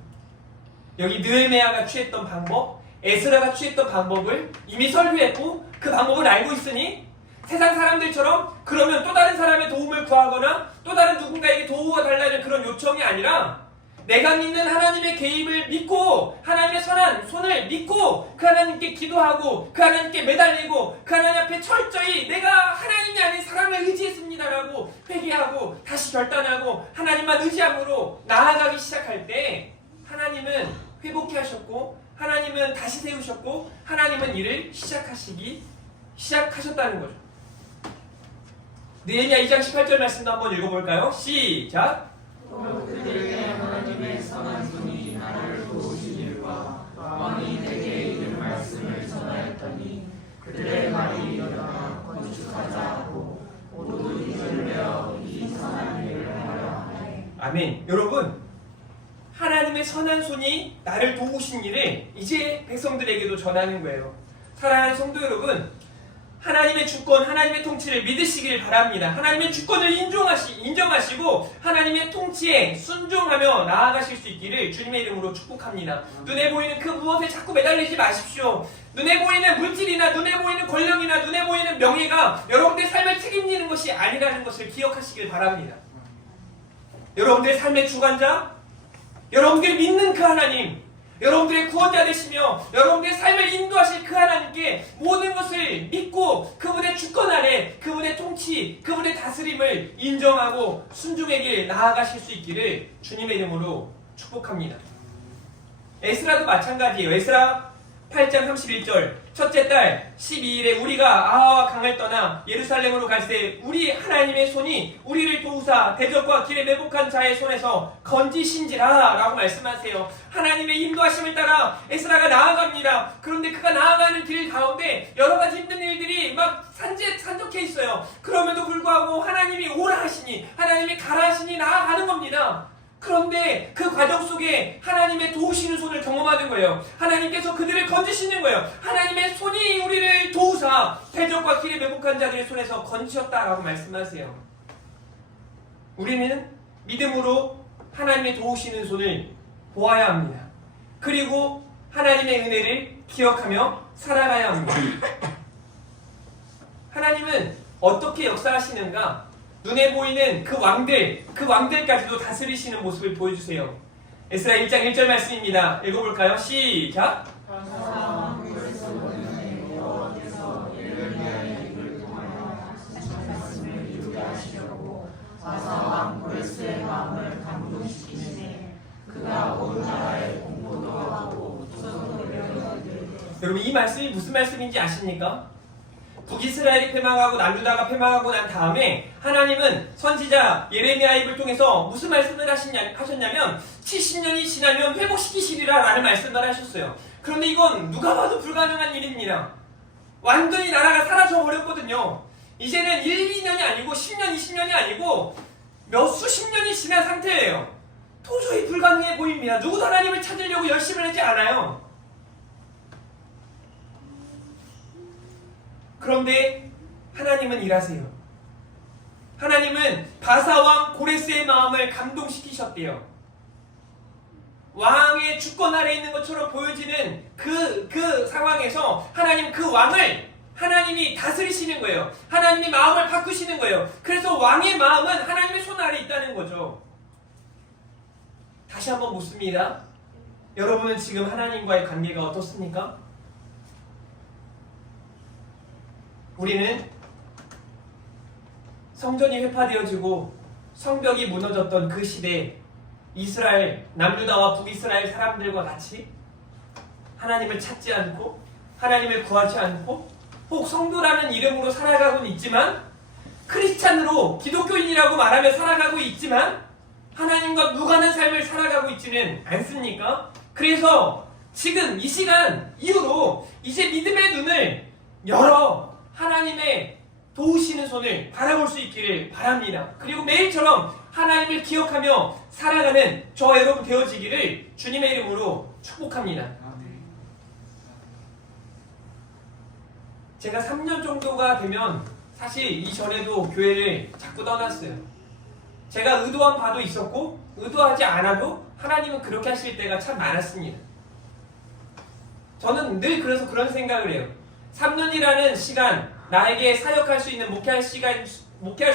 여기 느헤미야가 취했던 방법, 에스라가 취했던 방법을 이미 설교했고 그 방법을 알고 있으니 세상 사람들처럼 그러면 또 다른 사람의 도움을 구하거나 또 다른 누군가에게 도와달라는 그런 요청이 아니라 내가 믿는 하나님의 개입을 믿고 하나님의 선한 손을 믿고 그 하나님께 기도하고 그 하나님께 매달리고 그 하나님 앞에 철저히 내가 하나님이 아닌 사람을 의지했습니다라고 회개하고 다시 결단하고 하나님만 의지함으로 나아가기 시작할 때 하나님은 회복케 하셨고 하나님은 다시 세우셨고 하나님은 일을 시작하셨다는 거죠. 느헤미야 2장 18절 말씀도 한번 읽어볼까요? 시작! 또 그들에게 하나님의 선한 손이 나를 도우신 일과 왕이 내게 이른 말씀을 전하였더니 그들의 말이 일어나 건축하자 하고 모두 이를 내어 이 선한 일을 하려 하네. 아멘. 여러분, 하나님의 선한 손이 나를 도우신 일을 이제 백성들에게도 전하는 거예요. 사랑하는 성도 여러분, 하나님의 주권, 하나님의 통치를 믿으시길 바랍니다. 하나님의 주권을 인정하시고 하나님의 통치에 순종하며 나아가실 수 있기를 주님의 이름으로 축복합니다. 눈에 보이는 그 무엇에 자꾸 매달리지 마십시오. 눈에 보이는 물질이나 눈에 보이는 권력이나 눈에 보이는 명예가 여러분들의 삶을 책임지는 것이 아니라는 것을 기억하시길 바랍니다. 여러분들의 삶의 주관자, 여러분들이 믿는 그 하나님, 여러분들의 구원자 되시며 여러분들의 삶을 인도하실 그 하나님께 모든 것을 믿고 그분의 주권 아래 그분의 통치, 그분의 다스림을 인정하고 순종의 길 나아가실 수 있기를 주님의 이름으로 축복합니다. 에스라도 마찬가지예요. 에스라 8장 31절 첫째 달 12일에 우리가 아하와 강을 떠나 예루살렘으로 갈새 우리 하나님의 손이 우리를 도우사 대적과 길에 매복한 자의 손에서 건지신지라 라고 말씀하세요. 하나님의 인도하심을 따라 에스라가 나아갑니다. 그런데 그가 나아가는 길 가운데 여러 가지 힘든 일들이 막 산적해 있어요. 그럼에도 불구하고 하나님이 오라 하시니 하나님이 가라 하시니 나아가는 겁니다. 그런데 그 과정 속에 하나님의 도우시는 손을 경험하는 거예요. 하나님께서 그들을 건지시는 거예요. 하나님의 손이 우리를 도우사 대적과 길에 매복한 자들의 손에서 건지셨다라고 말씀하세요. 우리는 믿음으로 하나님의 도우시는 손을 보아야 합니다. 그리고 하나님의 은혜를 기억하며 살아가야 합니다. 하나님은 어떻게 역사하시는가? 눈에 보이는 그 왕들까지도 다스리시는 모습을 보여주세요. 에스라 1장 1절 말씀입니다. 읽어볼까요? 시작! 바사왕 고레스의 마음을 감동시키시네. 그가 온 나라에 공포도 하고 투성을 이르거든. 여러분, 이 말씀이 무슨 말씀인지 아십니까? 북이스라엘이 패망하고 남유다가 패망하고 난 다음에 하나님은 선지자 예레미야 입을 통해서 무슨 말씀을 하셨냐면 70년이 지나면 회복시키시리라 라는 말씀을 하셨어요. 그런데 이건 누가 봐도 불가능한 일입니다. 완전히 나라가 사라져 버렸거든요. 이제는 1, 2년이 아니고 10년, 20년이 아니고 몇 수십 년이 지난 상태예요. 도저히 불가능해 보입니다. 누구도 하나님을 찾으려고 열심을 하지 않아요. 그런데 하나님은 일하세요. 하나님은 바사왕 고레스의 마음을 감동시키셨대요. 왕의 주권 아래 있는 것처럼 보여지는 그 상황에서 하나님 그 왕을 하나님이 다스리시는 거예요. 하나님이 마음을 바꾸시는 거예요. 그래서 왕의 마음은 하나님의 손 아래 있다는 거죠. 다시 한번 묻습니다. 여러분은 지금 하나님과의 관계가 어떻습니까? 우리는 성전이 회파되어지고 성벽이 무너졌던 그 시대에 이스라엘, 남유다와 북이스라엘 사람들과 같이 하나님을 찾지 않고 하나님을 구하지 않고 혹 성도라는 이름으로 살아가고는 있지만 크리스찬으로 기독교인이라고 말하며 살아가고 있지만 하나님과 무관한 삶을 살아가고 있지는 않습니까? 그래서 지금 이 시간 이후로 이제 믿음의 눈을 열어 하나님의 도우시는 손을 바라볼 수 있기를 바랍니다. 그리고 매일처럼 하나님을 기억하며 살아가는 저와 여러분 되어지기를 주님의 이름으로 축복합니다. 제가 3년 정도가 되면 사실 이전에도 교회를 자꾸 떠났어요. 제가 의도한 바도 있었고 의도하지 않아도 하나님은 그렇게 하실 때가 참 많았습니다. 저는 늘 그래서 그런 생각을 해요. 3년이라는 시간, 나에게 사역할 수 있는 목회할 수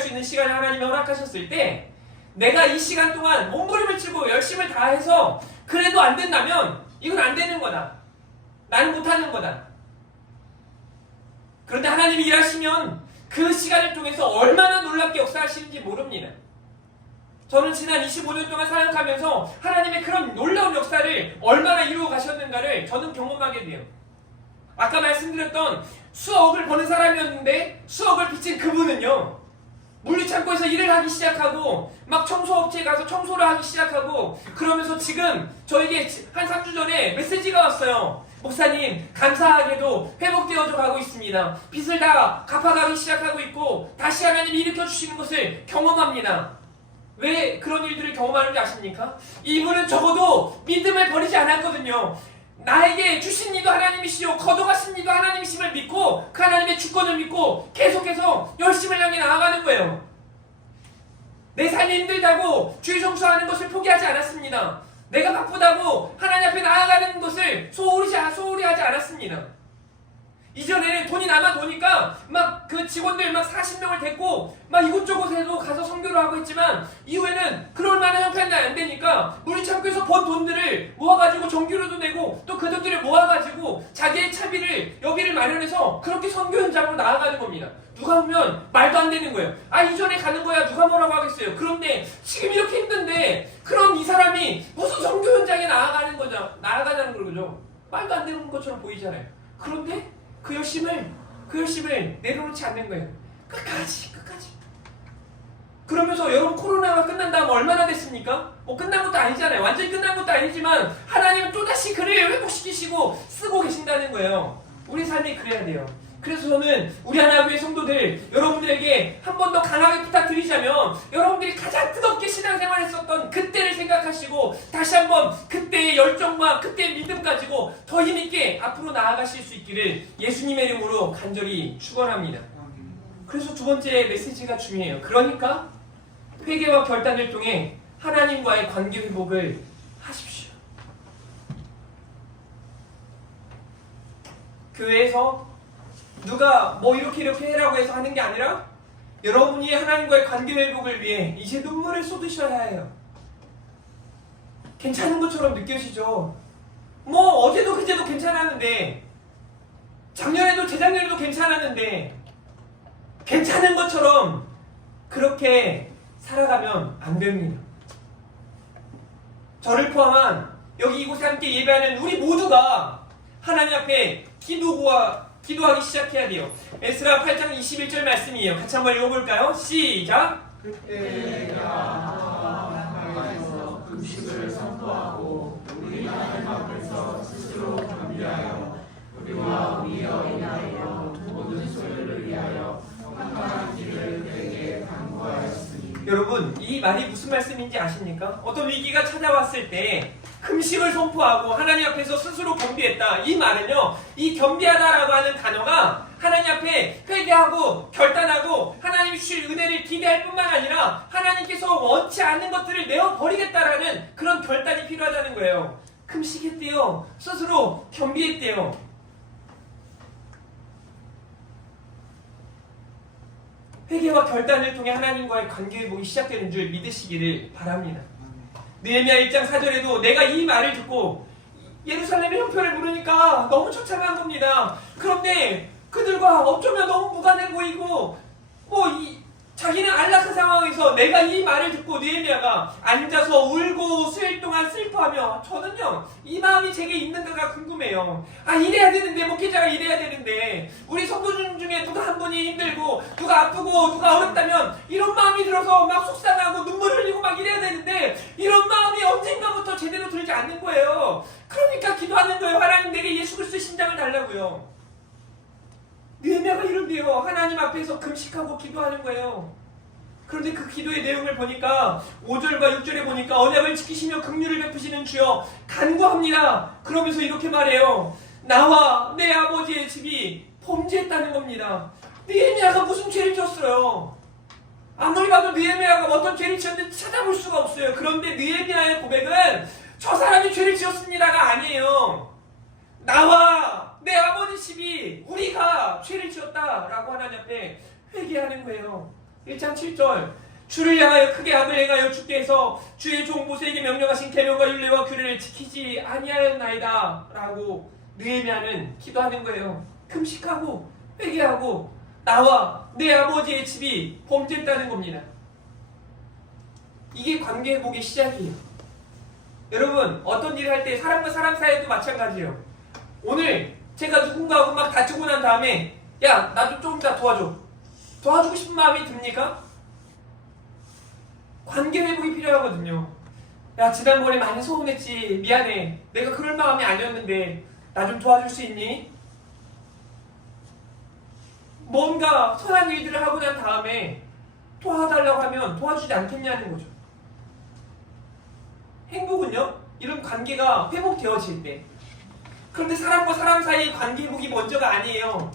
있는 시간을 하나님이 허락하셨을 때 내가 이 시간 동안 몸부림을 치고 열심을 다해서 그래도 안 된다면 이건 안 되는 거다. 나는 못하는 거다. 그런데 하나님이 일하시면 그 시간을 통해서 얼마나 놀랍게 역사하시는지 모릅니다. 저는 지난 25년 동안 사역하면서 하나님의 그런 놀라운 역사를 얼마나 이루어 가셨는가를 저는 경험하게 돼요. 아까 말씀드렸던 수억을 버는 사람이었는데 수억을 빚진 그분은요, 물류창고에서 일을 하기 시작하고 막 청소업체에 가서 청소를 하기 시작하고 그러면서 지금 저에게 한 3주 전에 메시지가 왔어요. 목사님, 감사하게도 회복되어져 가고 있습니다. 빚을 다 갚아가기 시작하고 있고 다시 하나님이 일으켜주시는 것을 경험합니다. 왜 그런 일들을 경험하는지 아십니까? 이분은 적어도 믿음을 버리지 않았거든요. 나에게 주신 이도 하나님이시오, 거둬가신 이도 하나님이심을 믿고 그 하나님의 주권을 믿고 계속해서 열심을 향해 나아가는 거예요. 내 삶이 힘들다고 주의 성수하는 것을 포기하지 않았습니다. 내가 바쁘다고 하나님 앞에 나아가는 것을 소홀히 하지 않았습니다. 이전에는 돈이 남아 도니까 막 그 직원들 막 40명을 데리고 막 이곳저곳에도 가서 선교를 하고 있지만 이후에는 그럴 만한 형편이 안 되니까 물류창고에서 번 돈들을 모아가지고 정규로도 내고 또 그 돈들을 모아가지고 자기의 차비를 여비를 마련해서 그렇게 선교 현장으로 나아가는 겁니다. 누가 보면 말도 안 되는 거예요. 아, 이전에 가는 거야 누가 뭐라고 하겠어요. 그런데 지금 이렇게 힘든데 그럼 이 사람이 무슨 선교 현장에 나아가냐는 거죠. 말도 안 되는 것처럼 보이잖아요. 그런데 그 열심을 내려놓지 않는 거예요. 끝까지. 그러면서 여러분, 코로나가 끝난 다음 얼마나 됐습니까? 뭐 끝난 것도 아니잖아요. 완전히 끝난 것도 아니지만 하나님은 또다시 그를 회복시키시고 쓰고 계신다는 거예요. 우리 삶이 그래야 돼요. 그래서 저는 우리 하나교회 성도들 여러분들에게 한 번 더 강하게 부탁드리자면 여러분들이 가장 뜨겁게 신앙생활을 했었던 그때를 생각하시고 다시 한번 그때의 열정과 그때의 믿음 가지고 더 힘있게 앞으로 나아가실 수 있기를 예수님의 이름으로 간절히 축원합니다. 그래서 두 번째 메시지가 중요해요. 그러니까 회개와 결단을 통해 하나님과의 관계 회복을 하십시오. 교회에서 누가 뭐 이렇게 해라고 해서 하는 게 아니라 여러분이 하나님과의 관계 회복을 위해 이제 눈물을 쏟으셔야 해요. 괜찮은 것처럼 느껴지죠. 뭐 어제도 그제도 괜찮았는데, 작년에도 재작년에도 괜찮았는데 괜찮은 것처럼 그렇게 살아가면 안 됩니다. 저를 포함한 여기 이곳에 함께 예배하는 우리 모두가 하나님 앞에 기도하기 시작해야 돼요. 에스라 8장 21절 말씀이에요. 같이 한번 읽어볼까요? 시작! 그때야 금식을 선포하고 우리 하나님 앞에서 스스로 겸비하여 우리와 우리 여인하여 모든 소유를 위하여 평안한 길을 그에게 당부하였으니. 여러분, 이 말이 무슨 말씀인지 아십니까? 어떤 위기가 찾아왔을 때 금식을 선포하고 하나님 앞에서 스스로 겸비했다. 이 말은요, 이 겸비하다라고 하는 단어가 하나님 앞에 회개하고 결단하고 하나님이 주실 은혜를 기대할 뿐만 아니라 하나님께서 원치 않는 것들을 내어버리겠다라는 그런 결단이 필요하다는 거예요. 금식했대요. 스스로 겸비했대요. 회개와 결단을 통해 하나님과의 관계 회복이 시작되는 줄 믿으시기를 바랍니다. 느헤미야 1장 4절에도 내가 이 말을 듣고 예루살렘의 형편을 물으니까 너무 처참한 겁니다. 그런데 그들과 어쩌면 너무 무관해 보이고 자기는 안락한 상황에서 내가 이 말을 듣고 느헤미야가 앉아서 울고 수일 동안 슬퍼하며 저는요 이 마음이 제게 있는가가 궁금해요. 이래야 되는데 목회자가 이래야 되는데 우리 성도들 중에 누가 한 분이 힘들고 누가 아프고 누가 어렵다면 이런 마음이 들어서 막 속상하고 눈물 흘리고 막 이래야 되는데 이런 마음이 언젠가부터 제대로 들지 않는 거예요. 그러니까 기도하는 거예요. 하나님 내게 예수 그리스도의 심장을 달라고요. 느헤미야가 이런데요. 하나님 앞에서 금식하고 기도하는 거예요. 그런데 그 기도의 내용을 보니까 5절과 6절에 보니까 언약을 지키시며 긍휼을 베푸시는 주여 간구합니다. 그러면서 이렇게 말해요. 나와 내 아버지의 집이 범죄했다는 겁니다. 느헤미야가 무슨 죄를 지었어요? 아무리 봐도 느헤미야가 어떤 죄를 지었는지 찾아볼 수가 없어요. 그런데 느헤미야의 고백은 저 사람이 죄를 지었습니다가 아니에요. 나와 내 아버지 집이 우리가 죄를 지었다라고 하나님 앞에 회개하는 거예요. 1장 7절 주를 향하여 크게 악을 행하여 주께서 주의 종 모세에게 명령하신 계명과 율례와 규례를 지키지 아니하였나이다 라고 느헤미야는 기도하는 거예요. 금식하고 회개하고 나와 내 아버지의 집이 범죄했다는 겁니다. 이게 관계 회복의 시작이에요. 여러분 어떤 일을 할 때 사람과 사람 사이에도 마찬가지예요. 오늘 제가 누군가하고 막 다투고 난 다음에 야 나 좀 조금 더 도와주고 싶은 마음이 듭니까? 관계 회복이 필요하거든요. 야 지난번에 많이 소원했지 미안해 내가 그럴 마음이 아니었는데 나 좀 도와줄 수 있니? 뭔가 선한 일들을 하고 난 다음에 도와달라고 하면 도와주지 않겠냐는 거죠. 행복은요 이런 관계가 회복되어질 때. 그런데 사람과 사람 사이의 관계 회복이 먼저가 아니에요.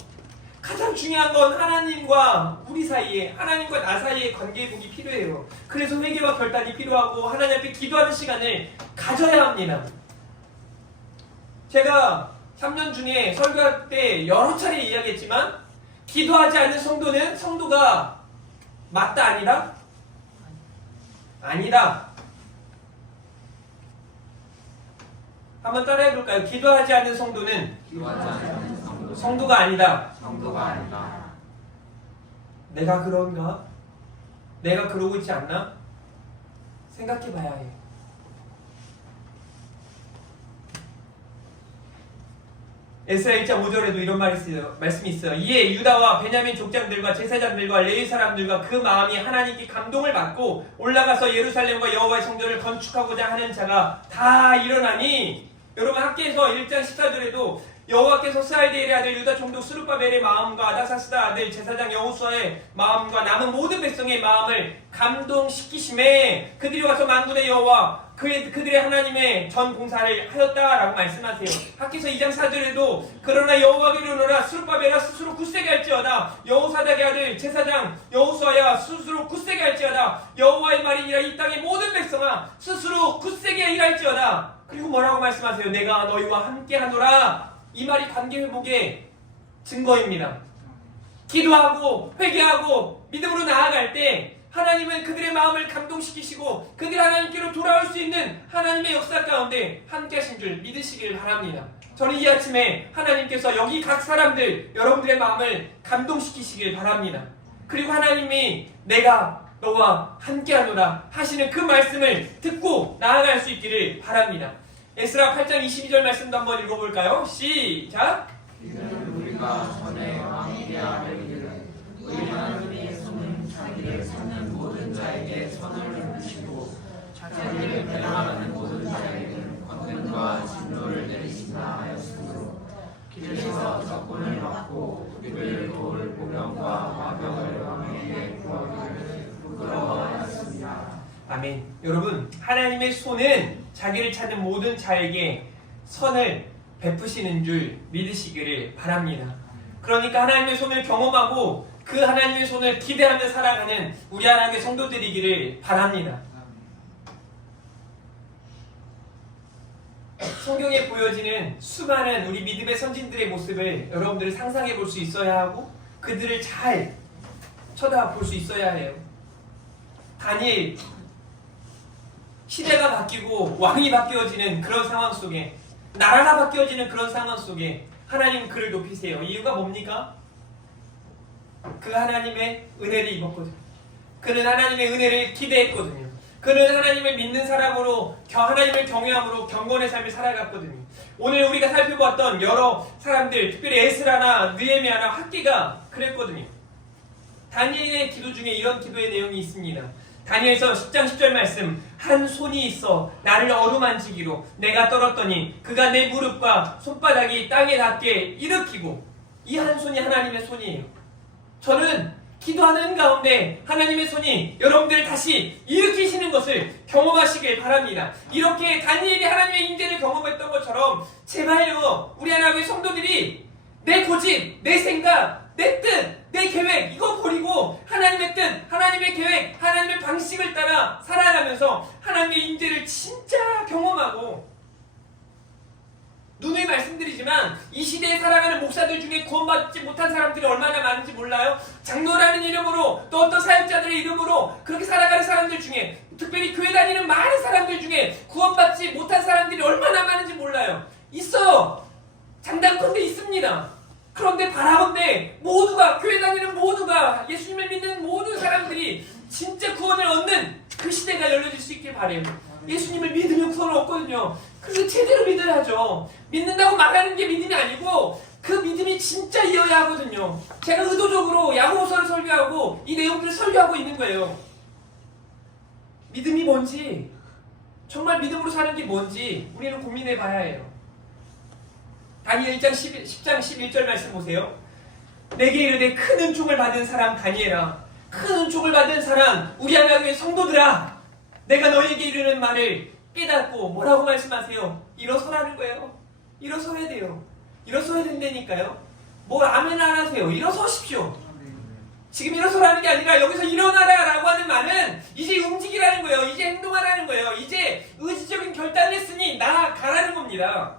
가장 중요한 건 하나님과 우리 사이에 하나님과 나 사이의 관계 회복이 필요해요. 그래서 회개와 결단이 필요하고 하나님 앞에 기도하는 시간을 가져야 합니다. 제가 3년 중에 설교할 때 여러 차례 이야기했지만 기도하지 않는 성도는 성도가 맞다 아니다? 아니다. 한번 따라해 볼까요? 기도하지 않는 성도는 성도가 아니다. 내가 그런가? 내가 그러고 있지 않나? 생각해 봐야 해요. 에스라 1장 5절에도 이런 말씀이 있어요. 이에 유다와 베냐민 족장들과 제사장들과 레위 사람들과 그 마음이 하나님께 감동을 받고 올라가서 예루살렘과 여호와의 성전을 건축하고자 하는 자가 다 일어나니 여러분 학계에서 1장 14절에도 여호와께서 스알디엘의 아들 유다 총독 스룹바벨의 마음과 아다사스다 아들 제사장 여호수아의 마음과 남은 모든 백성의 마음을 감동시키심에 그들이 와서 만군의 여호와 그들의 하나님의 전 봉사를 하였다라고 말씀하세요. 학계에서 2장 4절에도 그러나 여호와께 이르노라 스룹바벨아 스스로 굳세게 할지어다 여호사닥의 아들 제사장 여호수아야 스스로 굳세게 할지어다 여호와의 말이니라 이 땅의 모든 백성아 스스로 굳세게 일할지어다. 그리고 뭐라고 말씀하세요? 내가 너희와 함께하노라. 이 말이 관계 회복의 증거입니다. 기도하고 회개하고 믿음으로 나아갈 때 하나님은 그들의 마음을 감동시키시고 그들이 하나님께로 돌아올 수 있는 하나님의 역사 가운데 함께 하신 줄 믿으시길 바랍니다. 저는 이 아침에 하나님께서 여기 각 사람들 여러분들의 마음을 감동시키시길 바랍니다. 그리고 하나님이 내가 너와 함께하노라 하시는 그 말씀을 듣고 나아갈 수 있기를 바랍니다. 에스라 8장 22절 말씀도 한번 읽어볼까요? 시작! 이는 우리가 전에 왕이 되어야 될 일은 우리 하나님의 손은 자기를 찾는 모든 자에게 선을 베푸시고 자기를 배반하는 모든 자에게는 권능과 진노를 내리신다 하였으므로 길에서 적군을 막고 우리를 도울 보병과 마병을 왕에게 구하기를 부끄러워하였습니다. 아멘. 여러분 하나님의 손은 자기를 찾는 모든 자에게 선을 베푸시는 줄 믿으시기를 바랍니다. 그러니까 하나님의 손을 경험하고 그 하나님의 손을 기대하며 살아가는 우리 하나님의 성도들이기를 바랍니다. 성경에 보여지는 수많은 우리 믿음의 선진들의 모습을 여러분들이 상상해 볼 수 있어야 하고 그들을 잘 쳐다볼 수 있어야 해요. 다니엘 시대가 바뀌고 왕이 바뀌어지는 그런 상황 속에 나라가 바뀌어지는 그런 상황 속에 하나님은 그를 높이세요. 이유가 뭡니까? 그 하나님의 은혜를 입었거든요. 그는 하나님의 은혜를 기대했거든요. 그는 하나님을 믿는 사람으로 하나님을 경외함으로 경건의 삶을 살아갔거든요. 오늘 우리가 살펴보았던 여러 사람들, 특별히 에스라나 느헤미야나 학기가 그랬거든요. 다니엘의 기도 중에 이런 기도의 내용이 있습니다. 다니엘서 10장 10절 말씀, 한 손이 있어 나를 어루만지기로 내가 떨었더니 그가 내 무릎과 손바닥이 땅에 닿게 일으키고, 이 한 손이 하나님의 손이에요. 저는 기도하는 가운데 하나님의 손이 여러분들을 다시 일으키시는 것을 경험하시길 바랍니다. 이렇게 다니엘이 하나님의 임재를 경험했던 것처럼 제발요, 우리 하나님의 성도들이 내 고집, 내 생각, 내 뜻, 내 계획 이거 버리고 하나님의 뜻, 하나님의 계획, 하나님의 방식을 따라 살아가면서 하나님의 임재를 진짜 경험하고, 누누이 말씀드리지만 이 시대에 살아가는 목사들 중에 구원받지 못한 사람들이 얼마나 많은지 몰라요? 장로라는 이름으로, 또 어떤 사역자들의 이름으로 그렇게 살아가는 사람들 중에, 특별히 교회 다니는 많은 사람들 중에 구원받지 못한 사람들이 얼마나 많은지 몰라요. 있어요. 장담컨대 있습니다. 그런데 바라본데 모두가, 교회 다니는 모두가, 예수님을 믿는 모든 사람들이 진짜 구원을 얻는 그 시대가 열려질 수 있길 바라요. 예수님을 믿으면 구원을 얻거든요. 그래서 제대로 믿어야죠. 믿는다고 말하는 게 믿음이 아니고 그 믿음이 진짜 이어야 하거든요. 제가 의도적으로 야고보서를 설교하고 이 내용들을 설교하고 있는 거예요. 믿음이 뭔지, 정말 믿음으로 사는 게 뭔지 우리는 고민해 봐야 해요. 다니엘 10장 11절 말씀 보세요. 내게 이르되 큰 은총을 받은 사람 다니엘아, 큰 은총을 받은 사람 우리 하나님의 성도들아, 내가 너에게 이르는 말을 깨닫고, 뭐라고 말씀하세요? 일어서라는 거예요. 일어서야 돼요. 일어서야 된다니까요. 뭐 아멘 안 하세요. 일어서십시오. 지금 일어서라는 게 아니라 여기서 일어나라라고 하는 말은 이제 움직이라는 거예요. 이제 행동하라는 거예요. 이제 의지적인 결단을 했으니 나아가라는 겁니다.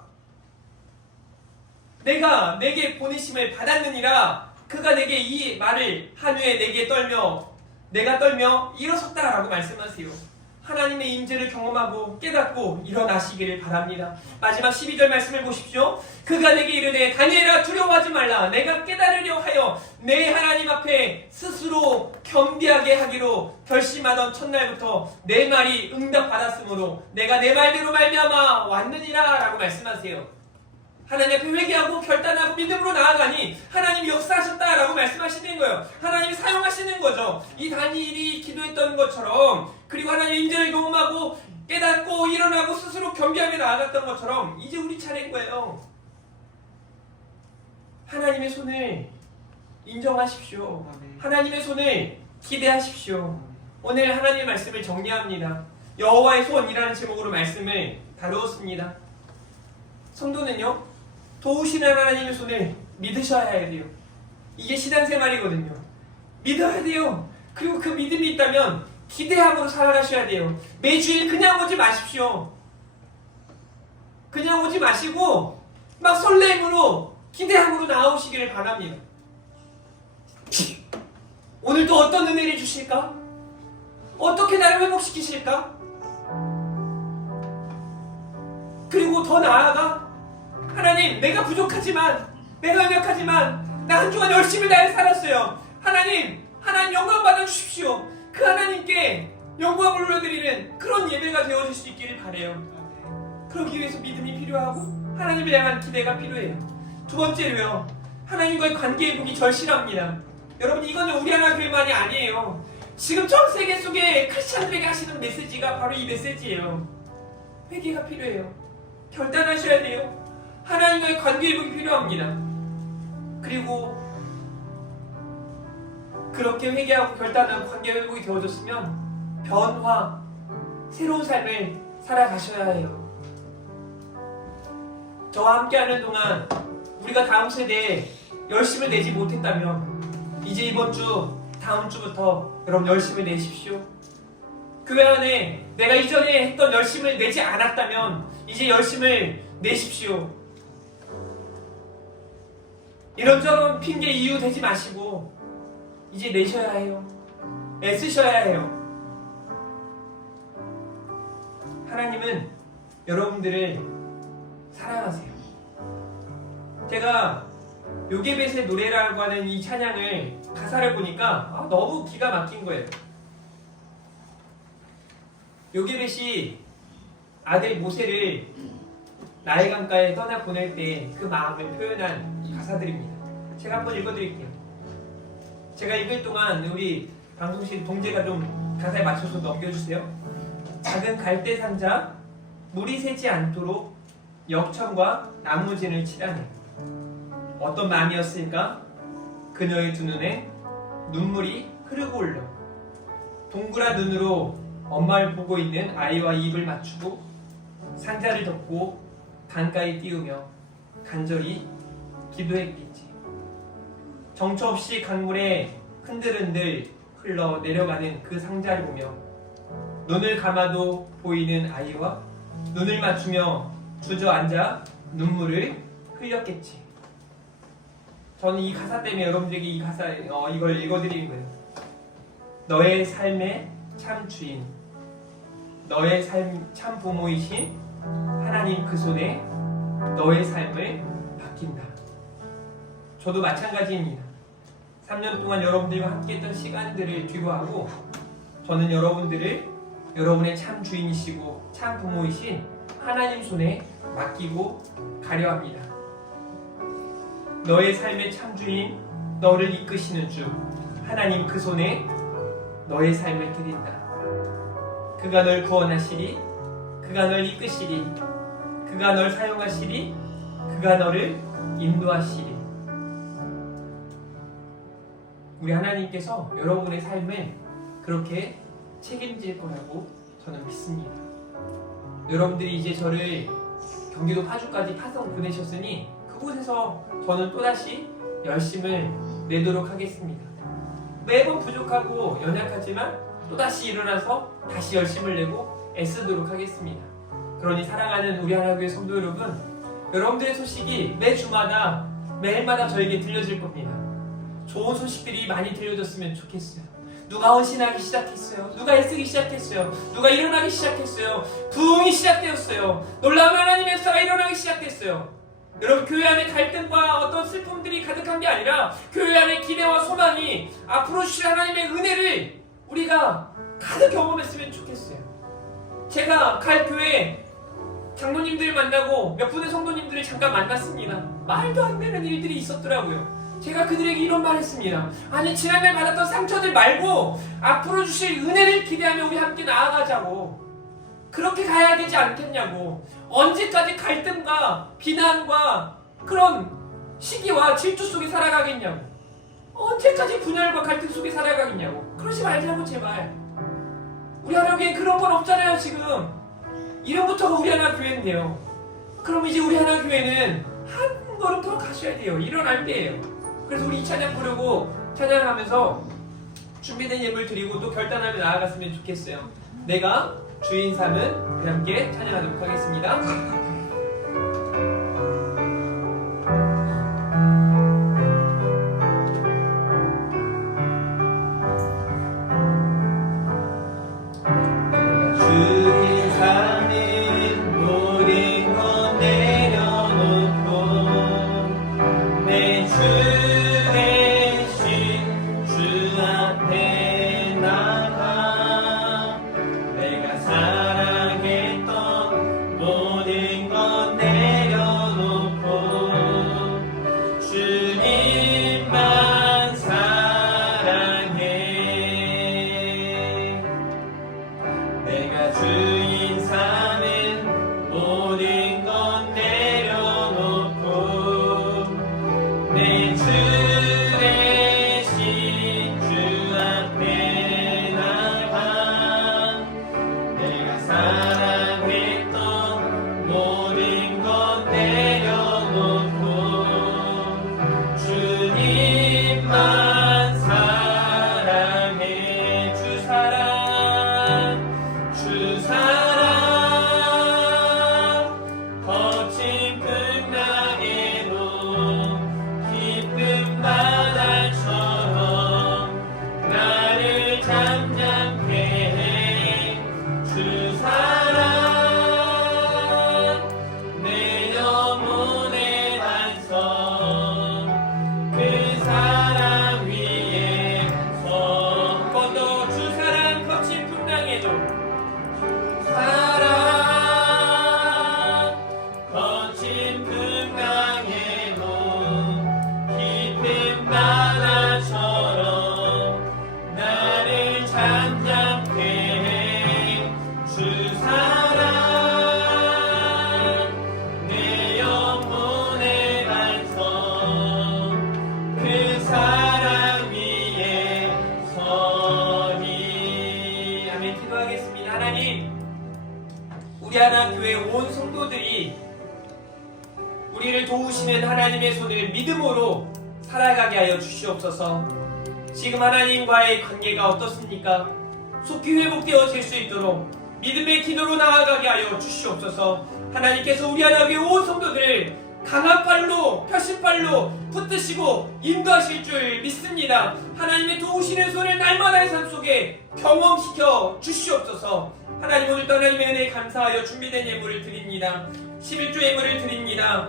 내가 내게 보내심을 받았느니라 그가 내게 이 말을 한 후에 내가 떨며 일어섰다라고 말씀하세요. 하나님의 임재를 경험하고 깨닫고 일어나시기를 바랍니다. 마지막 12절 말씀을 보십시오. 그가 내게 이르되 다니엘아 두려워하지 말라. 내가 깨달으려 하여 내 하나님 앞에 스스로 겸비하게 하기로 결심하던 첫날부터 내 말이 응답받았으므로 내가 내 말대로 말미암아 왔느니라 라고 말씀하세요. 하나님 앞에 회개하고 결단하고 믿음으로 나아가니 하나님이 역사하셨다라고 말씀하시는 거예요. 하나님이 사용하시는 거죠. 이 다니엘이 기도했던 것처럼, 그리고 하나님의 임재를 경험하고 깨닫고 일어나고 스스로 겸비하게 나아갔던 것처럼 이제 우리 차례인 거예요. 하나님의 손을 인정하십시오. 하나님의 손을 기대하십시오. 오늘 하나님의 말씀을 정리합니다. 여호와의 손이라는 제목으로 말씀을 다루었습니다. 성도는요, 도우시는 하나님의 손을 믿으셔야 돼요. 이게 신앙생활이거든요. 믿어야 돼요. 그리고 그 믿음이 있다면 기대함으로 살아가셔야 돼요. 매주일 그냥 오지 마십시오. 그냥 오지 마시고 막 설렘으로 기대함으로 나오시기를 바랍니다. 오늘 또 어떤 은혜를 주실까? 어떻게 나를 회복시키실까? 그리고 더 나아가 하나님, 내가 부족하지만, 내가 연약하지만 나 한 주간 열심히 다해 살았어요. 하나님 영광 받아주십시오. 그 하나님께 영광을 올려드리는 그런 예배가 되어줄 수 있기를 바라요. 그러기 위해서 믿음이 필요하고 하나님을 향한 기대가 필요해요. 두 번째로요, 하나님과의 관계 회복이 절실합니다. 여러분, 이거는 우리 하나 교회만이 아니에요. 지금 전 세계 속에 크리스찬들에게 하시는 메시지가 바로 이 메시지예요. 회개가 필요해요. 결단하셔야 돼요. 하나님과의 관계 회복이 필요합니다. 그리고 그렇게 회개하고 결단하고 관계 회복이 되어졌으면 변화, 새로운 삶을 살아가셔야 해요. 저와 함께하는 동안 우리가 다음 세대에 열심을 내지 못했다면 이제 이번 주, 다음 주부터 여러분 열심을 내십시오. 교회 안에 내가 이전에 했던 열심을 내지 않았다면 이제 열심을 내십시오. 이런저런 핑계 이유 대지 마시고 이제 내셔야 해요. 애쓰셔야 해요. 하나님은 여러분들을 사랑하세요. 제가 요게벳의 노래라고 하는 이 찬양을 가사를 보니까 너무 기가 막힌 거예요. 요게벳이 아들 모세를 나일 강가에 떠나 보낼 때 그 마음을 표현한 가사들입니다. 제가 한번 읽어드릴게요. 제가 읽을 동안 우리 방송실 동재가 좀 가사에 맞춰서 넘겨주세요. 작은 갈대 상자, 물이 새지 않도록 역청과 나무진을 칠하네. 어떤 마음이었을까? 그녀의 두 눈에 눈물이 흐르고 올려. 동그란 눈으로 엄마를 보고 있는 아이와 입을 맞추고 상자를 덮고 강가에 띄우며 간절히 기도했겠지. 정처 없이 강물에 흔들흔들 흘러 내려가는 그 상자를 보며 눈을 감아도 보이는 아이와 눈을 맞추며 주저앉아 눈물을 흘렸겠지. 저는 이 가사 때문에 여러분들에게 이 가사 이걸 읽어드리는 거예요. 너의 삶의 참 주인, 너의 삶 참 부모이신 하나님 그 손에 너의 삶을 맡긴다. 저도 마찬가지입니다. 3년 동안 여러분들과 함께했던 시간들을 뒤로하고 저는 여러분들을 여러분의 참 주인이시고 참 부모이신 하나님 손에 맡기고 가려 합니다. 너의 삶의 참 주인, 너를 이끄시는 주 하나님 그 손에 너의 삶을 드린다. 그가 널 구원하시리, 그가 널 이끄시리, 그가 널 사용하시리, 그가 너를 인도하시리. 우리 하나님께서 여러분의 삶을 그렇게 책임질 거라고 저는 믿습니다. 여러분들이 이제 저를 경기도 파주까지 파송 보내셨으니 그곳에서 저는 또다시 열심을 내도록 하겠습니다. 매번 부족하고 연약하지만 또다시 일어나서 다시 열심을 내고 애쓰도록 하겠습니다. 그러니 사랑하는 우리 하나교회 성도 여러분, 여러분들의 소식이 매주마다 매일마다 저에게 들려질 겁니다. 좋은 소식들이 많이 들려졌으면 좋겠어요. 누가 헌신하기 시작했어요. 누가 애쓰기 시작했어요. 누가 일어나기 시작했어요. 부흥이 시작되었어요. 놀라운 하나님의 역사가 일어나기 시작됐어요. 여러분, 교회 안에 갈등과 어떤 슬픔들이 가득한 게 아니라 교회 안에 기대와 소망이 앞으로 주실 하나님의 은혜를 우리가 가득 경험했으면 좋겠어요. 제가 갈 교회 장로님들 만나고 몇 분의 성도님들을 잠깐 만났습니다. 말도 안 되는 일들이 있었더라고요. 제가 그들에게 이런 말 했습니다. 아니, 지난날 받았던 상처들 말고 앞으로 주실 은혜를 기대하며 우리 함께 나아가자고. 그렇게 가야 되지 않겠냐고. 언제까지 갈등과 비난과 그런 시기와 질투 속에 살아가겠냐고. 언제까지 분열과 갈등 속에 살아가겠냐고. 그러지 말자고, 제발. 우리 하나교회에 그런 건 없잖아요. 지금 이름부터가 우리 하나교회인데요. 그럼 이제 우리 하나교회는 한 걸음 더 가셔야 돼요. 일어날 때예요. 그래서 우리 이 찬양 부르고 찬양하면서 준비된 예물 드리고 또 결단하며 나아갔으면 좋겠어요. 내가 주인 삼은 우리 함께 찬양하도록 하겠습니다. 주 사랑 하나님, 우리 하나교회 온 성도들이 우리를 도우시는 하나님의 손을 믿음으로 살아가게 하여 주시옵소서. 지금 하나님과의 관계가 어떻습니까? 속히 회복되어질 수 있도록 믿음의 기도로 나아가게 하여 주시옵소서. 하나님께서 우리 하나교회 온 성도들을 강한 팔로, 펴신 팔로 붙드시고 인도하실 줄 믿습니다. 하나님의 도우시는 손을 날마다의 삶 속에 경험시켜 주시옵소서. 하나님, 오늘도 하나님의 은혜에 감사하여 준비된 예물을 드립니다. 11조 예물을 드립니다.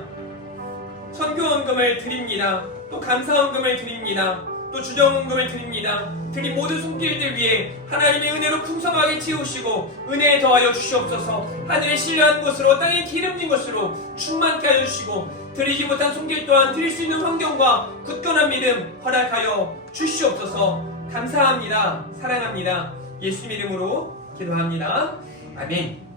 선교헌금을 드립니다. 또 감사헌금을 드립니다. 또 주정헌금을 드립니다. 드린 모든 손길들 위해 하나님의 은혜로 풍성하게 채우시고 은혜에 더하여 주시옵소서. 하늘에 신뢰한 곳으로, 땅에 기름진 곳으로 충만케 하여 주시고 드리지 못한 손길 또한 드릴 수 있는 환경과 굳건한 믿음 허락하여 주시옵소서. 감사합니다. 사랑합니다. 예수 이름으로 기도합니다. 아멘.